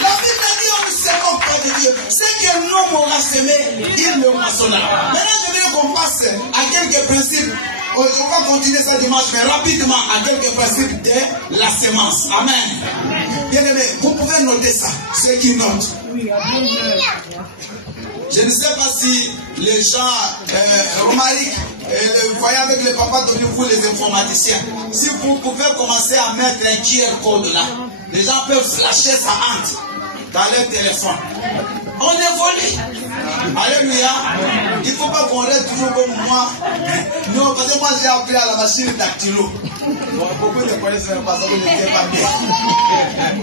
La Bible dit on ne sait pas de Dieu. C'est que l'homme aura semé, il le moissonnera. Maintenant, je veux qu'on passe à quelques principes. On va continuer ça dimanche, mais rapidement à quelques principes de la semence. Amen. Bien aimé, vous pouvez noter ça, ceux qui notent. Je ne sais pas si les gens, Romaric, vous voyez avec le papa de vous les informaticiens, si vous pouvez commencer à mettre un QR code là, Les gens peuvent flasher sa hante dans leur téléphone. On évolue. Alléluia. Il ne faut pas qu'on reste toujours comme moi. Non, parce que moi j'ai appris à la machine dactylo. Bon, beaucoup ne connaissent même pas ça, vous n'étiez pas bien.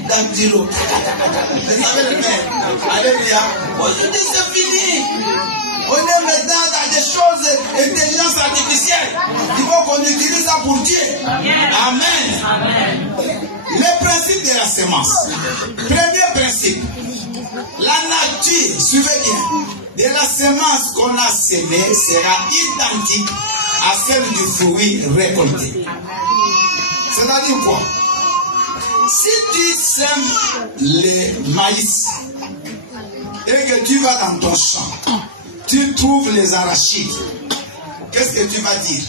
Dactylo. Vous savez le même. Alléluia. Aujourd'hui c'est fini. On est maintenant dans des choses d'intelligence artificielle. Il faut qu'on utilise ça pour Dieu. Amen. Les principes de la semence. Premier principe. La nature, suivez bien, de la semence qu'on a semée sera identique à celle du fruit récolté. C'est-à-dire quoi? Si tu sèmes le maïs et que tu vas dans ton champ, tu trouves les arachides, qu'est-ce que tu vas dire?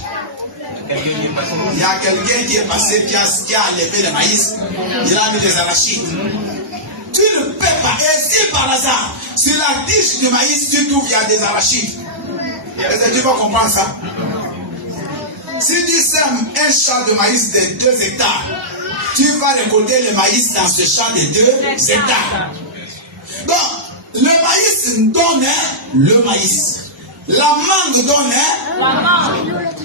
Il y a quelqu'un qui est passé, qui a enlevé le maïs, il a mis les arachides. Tu ne peux pas. Et si par hasard, sur la tige de maïs, tu trouves qu'il y a des arachides, est-ce que tu vas comprendre ça? Si tu sèmes un champ de maïs de 2 hectares, tu vas récolter le maïs dans ce champ de 2 hectares. Donc, le maïs donne le maïs. La mangue donne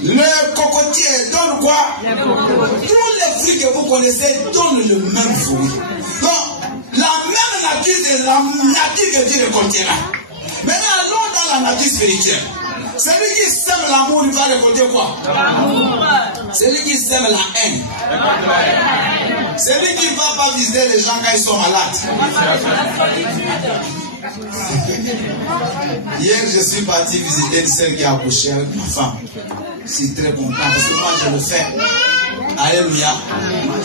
le cocotier donne quoi? Tous les fruits que vous connaissez donnent le même fruit. Donc, la même nature, c'est la nature que Dieu récoltera. Maintenant, allons dans la nature spirituelle. Celui qui sème l'amour, il va récolter quoi? Celui qui sème la haine. Celui qui ne va pas visiter les gens quand ils sont malades. Hier, je suis parti visiter celle qui a accouché avec ma femme. Je suis très content parce que moi, je le fais. Alléluia.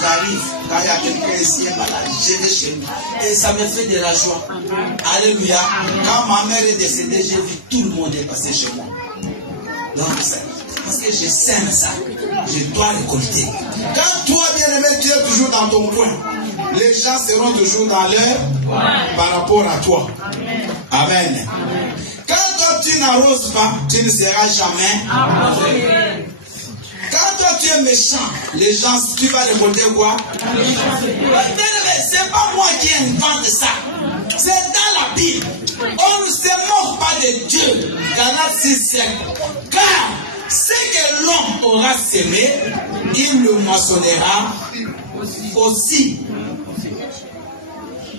J'arrive, quand il y a quelqu'un ici est malade, je vais chez lui. Et ça me fait de la joie. Alléluia. Quand ma mère est décédée, j'ai vu tout le monde est passé chez moi. Donc, parce que je sème ça, je dois récolter. Quand toi, bien-aimé, tu es toujours dans ton coin, les gens seront toujours dans leur par rapport à toi. Amen. Quand toi, tu n'arroses pas, tu ne seras jamais arrosé. Quand toi tu es méchant, les gens, tu vas récolter quoi? C'est pas moi qui invente ça. C'est dans la Bible. On ne se moque pas de Dieu. Galates 6:7. Car ce que l'homme aura semé, il le moissonnera aussi.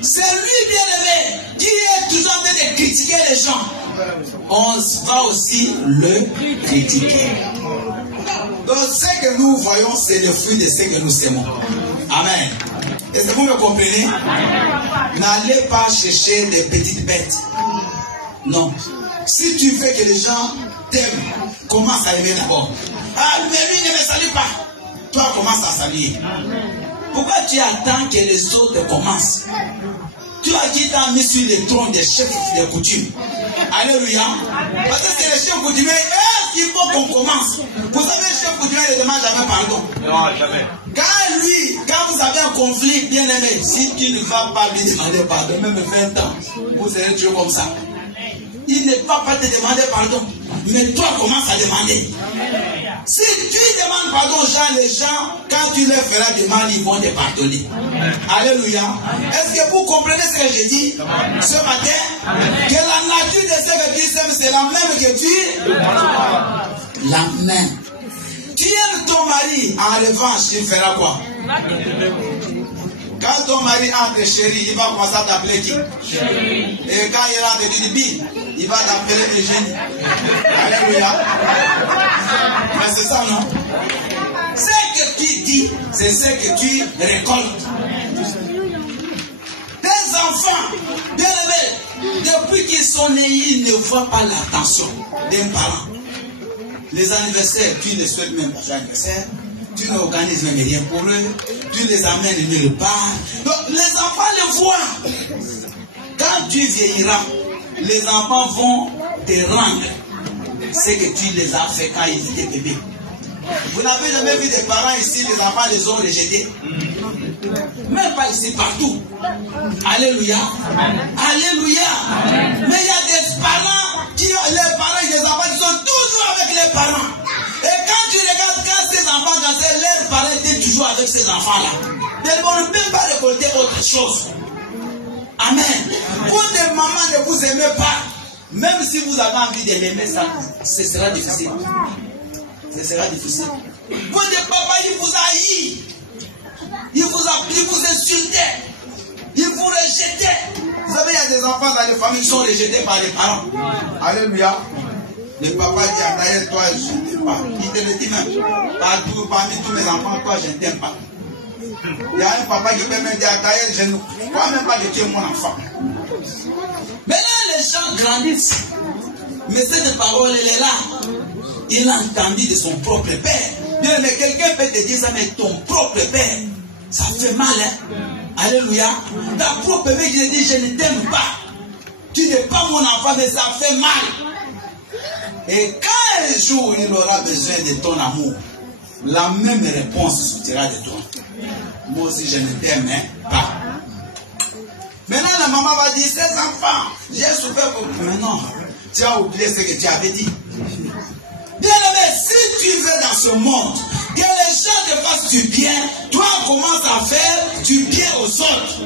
C'est lui, bien-aimé, qui est toujours en train de critiquer les gens. On va aussi le critiquer. Donc ce que nous voyons, c'est le fruit de ce que nous semons. Amen. Est-ce que vous me comprenez? N'allez pas chercher des petites bêtes. Non. Si tu veux que les gens t'aiment, commence à aimer d'abord. Ah, mais lui ne me salue pas. Toi, commence à saluer. Pourquoi tu attends que les autres commencent? Tu as qui t'a mis sur le trône des chefs des coutumes. Alléluia. Parce que c'est les chefs coutumiers. Est-ce qu'il faut qu'on commence? Vous savez, le chef coutumier ne demande jamais pardon. Non, jamais. Quand vous avez un conflit, bien aimé, si tu ne vas pas lui demander pardon, même 20 ans, vous serez toujours comme ça. Il ne va pas te demander pardon. Mais toi, commence à demander. Si tu demandes pardon aux gens, les gens, quand tu leur feras des mal, ils vont te pardonner. Alléluia. Est-ce que vous comprenez ce que je dis ce matin? Que la nature de ce que tu sèmes, c'est la même que tu. La même. Tu aimes ton mari, en revanche, il fera quoi? Quand ton mari entre chéri, il va commencer à t'appeler qui? Chéri. Et quand il rentre du bi, il va t'appeler Eugénie. Alléluia. Mais c'est ça, non? Ce que tu dis, c'est ce que tu récoltes. Tes enfants, bien aimés, depuis qu'ils sont nés, ils ne voient pas l'attention d'un parent. Les anniversaires, tu ne souhaites même pas l'anniversaire. Tu n'organises même rien pour eux. Tu les amènes nulle part. Donc les enfants le voient. Quand tu vieilliras, les enfants vont te rendre ce que tu les as fait quand ils étaient bébés. Vous n'avez jamais vu des parents ici, les enfants les ont rejetés. Même pas ici, partout. Alléluia. Alléluia. Mais il y a des parents les parents et les enfants qui sont toujours avec les parents. Et quand tu regardes, quand ces enfants dansaient, leurs parents étaient toujours avec ces enfants-là. Mais on ne peut pas récolter autre chose. Amen. Quand des mamans ne vous aiment pas, même si vous avez envie de l'aimer, ça, ce sera difficile. Ce sera difficile. Quand des papas, ils vous haïssent, ils vous insultent, ils vous rejettent. Vous savez, il y a des enfants dans les familles qui sont rejetés par les parents. Alléluia. Le papa dit à Taïe, toi, je ne t'aime pas. Il te le dit même. Parmi tous mes enfants, toi, je ne t'aime pas. Il y a un papa qui peut même dire à Taïe, je ne crois même pas que tu es mon enfant. Maintenant, les gens grandissent. Mais cette parole, elle est là. Il a entendu de son propre père. Bien, mais quelqu'un peut te dire ça, mais ton propre père, ça fait mal, hein? Alléluia. Ta propre père qui te dit, je ne t'aime pas. Tu n'es pas mon enfant, mais ça fait mal. Et quand un jour il aura besoin de ton amour, la même réponse sortira de toi. Moi aussi je ne t'aime pas. Maintenant la maman va dire, ces enfants, j'ai souffert pour vous. Mais non, tu as oublié ce que tu avais dit. Bien aimé, si tu veux dans ce monde, que les gens te fassent du bien, toi commence à faire du bien aux autres.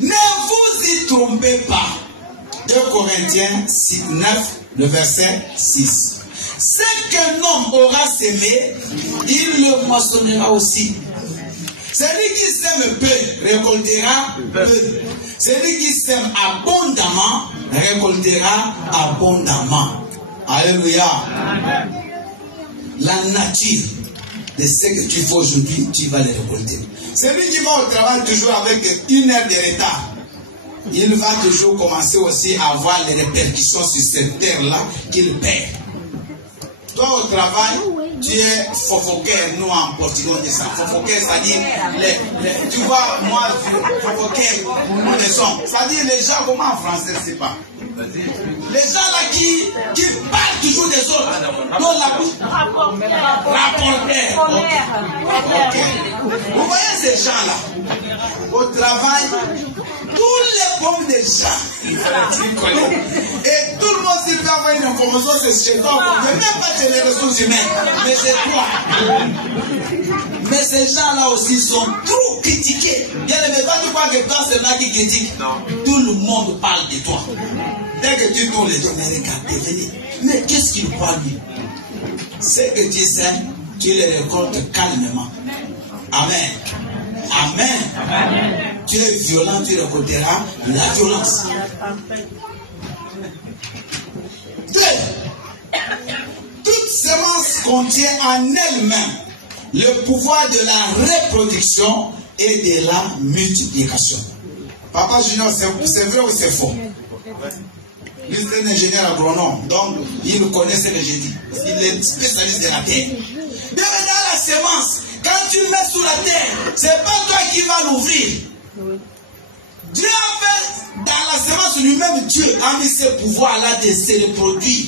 Ne vous y trompez pas. 2 Corinthiens 9, le verset 6. Ce qu'un homme aura sémé, il le moissonnera aussi. Celui qui sème peu récoltera peu. Celui qui sème abondamment récoltera abondamment. Alléluia. La nature de ce que tu fais aujourd'hui, tu vas le récolter. Celui qui va au travail toujours avec 1 heure de retard, il va toujours commencer aussi à avoir les répercussions sur cette terre-là qu'il perd. Toi au travail, tu es fofoquer, nous en portugais on dit ça. Fofoquer, c'est-à-dire, tu vois, moi, fofoquer, pour nous les hommes. C'est-à-dire les gens, comment en français, je ne sais pas. Les gens là qui parlent toujours des autres. Dans la bouche. Rapporteur. Okay. Vous voyez ces gens-là, au travail, tous les pommes des gens, et tout le monde s'il peut avoir une information, c'est chez toi. Mais même pas chez les ressources humaines, mais c'est toi. Mais ces gens-là aussi sont trop critiqués. Bien aimé, toi tu crois que toi c'est là qui critique. Tout le monde parle de toi. Dès que tu tournes les gens, mais regardez, venez. Mais qu'est-ce qu'il croit lui? C'est que tu sèmes, tu les récoltes calmement. Amen. Amen. Amen. Tu es violent, tu récolteras la violence. 2. Toute semence contient en elle-même le pouvoir de la reproduction et de la multiplication. Papa Junior, c'est vrai ou c'est faux? Il est un ingénieur agronome, donc il connaît ce que j'ai dit. Il est spécialiste de la terre. Bien maintenant, la semence, quand tu mets sous la terre, c'est pas toi qui vas l'ouvrir. Dieu a fait dans la semence lui-même, Dieu a mis ce pouvoir-là de se reproduire.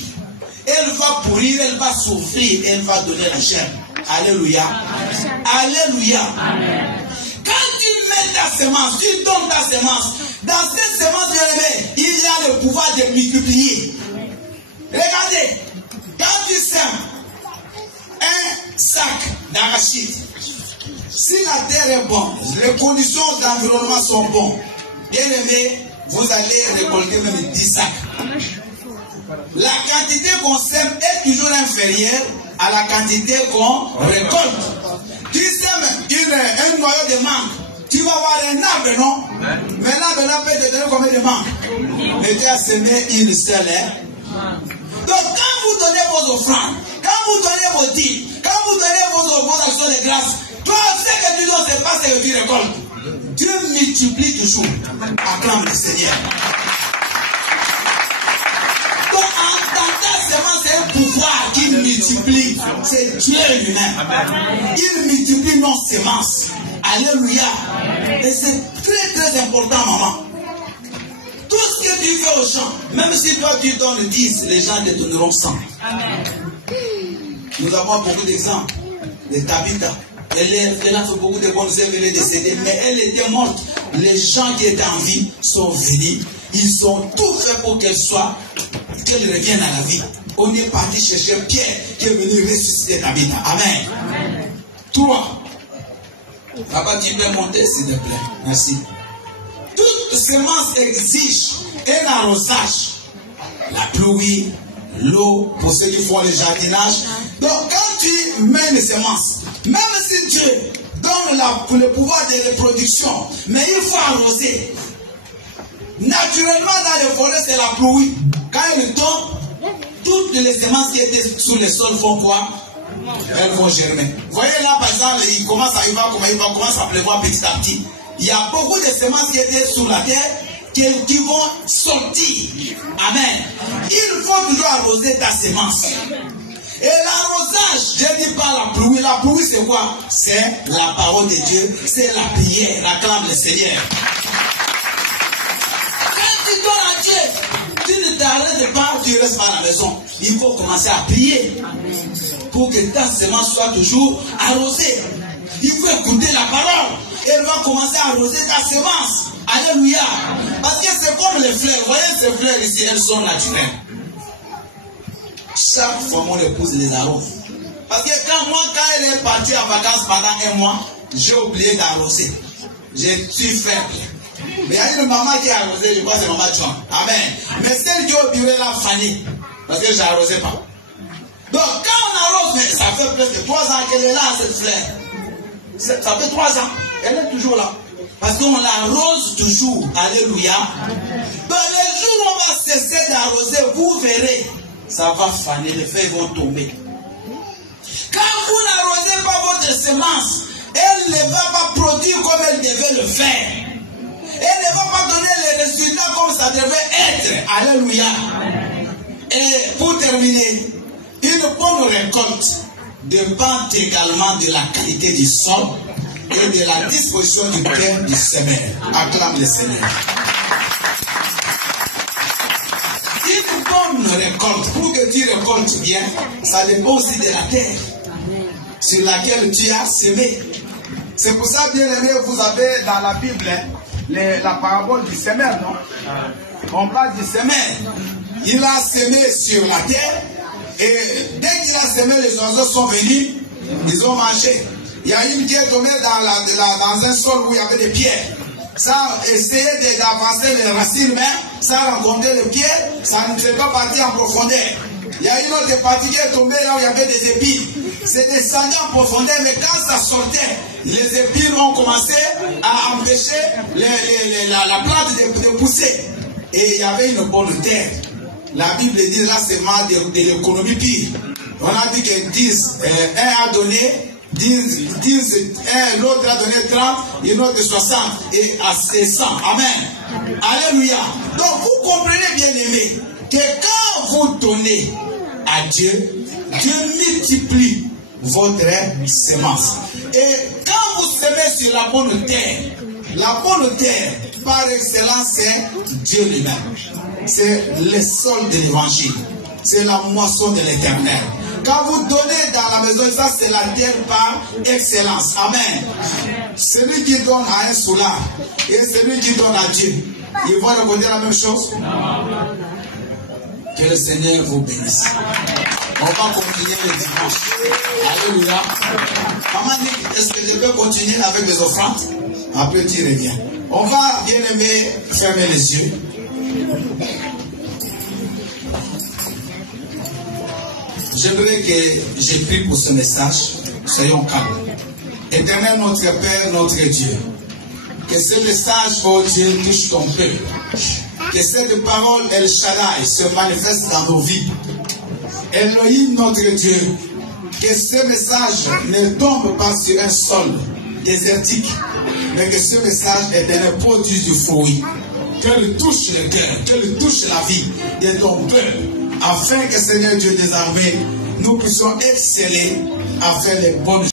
Elle va pourrir, elle va souffrir, elle va donner la chair. Alléluia. Amen. Alléluia. Amen. Quand tu mets ta semence, tu donnes ta semence, dans cette semence, il y a le pouvoir de multiplier. Regardez, quand tu sèmes un sac d'arachide, si la terre est bonne, les conditions d'environnement sont bonnes, bien aimé, vous allez récolter même 10 sacs. La quantité qu'on sème est toujours inférieure à la quantité qu'on récolte. Tu sèmes un noyau de mangue, tu vas avoir un arbre, non? Mais l'arbre peut te donner combien de mangues? Mais tu as semé une seule. Donc quand vous donnez vos offrandes, quand vous donnez vos dîmes, quand vous donnez vos actions de grâce, toi, ce que tu donnes, ce n'est pas ce que tu récoltes. Dieu multiplie toujours. Acclame le Seigneur. Donc, dans ta semence, c'est un pouvoir qui multiplie. C'est Dieu lui-même. Il multiplie nos semences. Alléluia. Et c'est très très important, maman. Tout ce que tu fais aux gens, même si toi tu donnes 10, les gens te donneront 100. Nous avons beaucoup d'exemples. De Tabitha. Elle a fait beaucoup de bonnes œuvres, elle est décédée, mais elle était morte. Les gens qui étaient en vie sont venus. Ils ont tout fait pour qu'elle revienne à la vie. On est parti chercher Pierre qui est venu ressusciter Tabitha. Amen. 3. Papa, tu peux monter, s'il te plaît. Merci. Toute semence exige un arrosage. La pluie, l'eau, pour ceux qui font le jardinage. Donc, quand tu mets une semence, même si Dieu donne le pouvoir de reproduction, mais il faut arroser. Naturellement, dans les forêts, c'est la pluie. Quand il tombe, toutes les semences qui étaient sous le sol font quoi? Elles vont germer. Vous voyez là, par exemple, il commence à pleuvoir petit à petit. Il y a beaucoup de semences qui étaient sous la terre qui vont sortir. Amen. Il faut toujours arroser ta semence. Et l'arrosage, je dis pas la pluie. La pluie, c'est quoi? C'est la parole de Dieu, c'est la prière, acclame le Seigneur. Quand tu donnes à Dieu, tu ne t'arrêtes pas, tu restes pas à la maison. Il faut commencer à prier pour que ta semence soit toujours arrosée. Il faut écouter la parole. Elle va commencer à arroser ta semence. Alléluia. Parce que c'est comme les fleurs. Vous voyez ces fleurs ici, elles sont naturelles. Chaque fois, mon épouse les arrose. Parce que quand elle est partie en vacances pendant un mois, j'ai oublié d'arroser. Je suis faible. Mais il y a une maman qui a arrosé, je crois que c'est maman John. Amen. Mais celle qui a oublié la Fanny. Parce que je n'arrosais pas. Donc, quand on arrose, mais ça fait presque 3 ans qu'elle est là, cette fleur. Ça fait 3 ans. Elle est toujours là. Parce qu'on l'arrose toujours. Alléluia. Dans les jours où on va cesser d'arroser, vous verrez, ça va faner, les feuilles vont tomber. Quand vous n'arrosez pas votre semence, elle ne va pas produire comme elle devait le faire. Elle ne va pas donner les résultats comme ça devait être. Alléluia. Et pour terminer, une bonne récolte dépend également de la qualité du sol et de la disposition du cœur du semeur. Acclame le Seigneur. Une bonne récolte, pour que tu récoltes bien, ça dépend aussi de la terre sur laquelle tu as semé. C'est pour ça, bien aimé, vous avez dans la Bible la parabole du semeur, non? On parle du semeur. Il a semé sur la terre et dès qu'il a semé, les oiseaux sont venus, ils ont mangé. Il y a une qui est tombée dans un sol où il y avait des pierres. Ça a essayé d'avancer les racines, mais ça a rencontré les pierres, ça ne s'est pas parti en profondeur. Il y a une autre partie qui est tombée là où il y avait des épines. C'est descendu en profondeur, mais quand ça sortait, les épines ont commencé à empêcher la plante de pousser. Et il y avait une bonne terre. La Bible dit là, c'est mal de l'économie pire. On a dit que 10, un a donné 10, l'autre a donné 30, et l'autre 60 et 100. Amen. Alléluia. Donc vous comprenez, bien aimé, que quand vous donnez à Dieu, Dieu multiplie votre semence. Et quand vous semez sur la bonne terre, par excellence, c'est Dieu lui-même. C'est le sol de l'évangile. C'est la moisson de l'éternel. Quand vous donnez dans la maison, ça c'est la terre par excellence. Amen. Celui qui donne à un soulard et celui qui donne à Dieu, ils vont récolter la même chose. Que le Seigneur vous bénisse. On va continuer le dimanche. Alléluia. Maman dit, est-ce que je peux continuer avec les offrandes? Après tu reviens. On va, bien aimé, fermer les yeux. J'aimerais que je prie pour ce message. Soyons calmes. Éternel notre Père, notre Dieu, que ce message, oh Dieu, touche ton peuple. Que cette parole, El Shaddai, se manifeste dans nos vies. Elohim, notre Dieu, que ce message ne tombe pas sur un sol désertique, mais que ce message est produit du fruit. Qu'elle touche le cœur, qu'elle touche la vie de ton peuple, afin que Seigneur Dieu des armées, nous puissions exceller à faire les bonnes choses.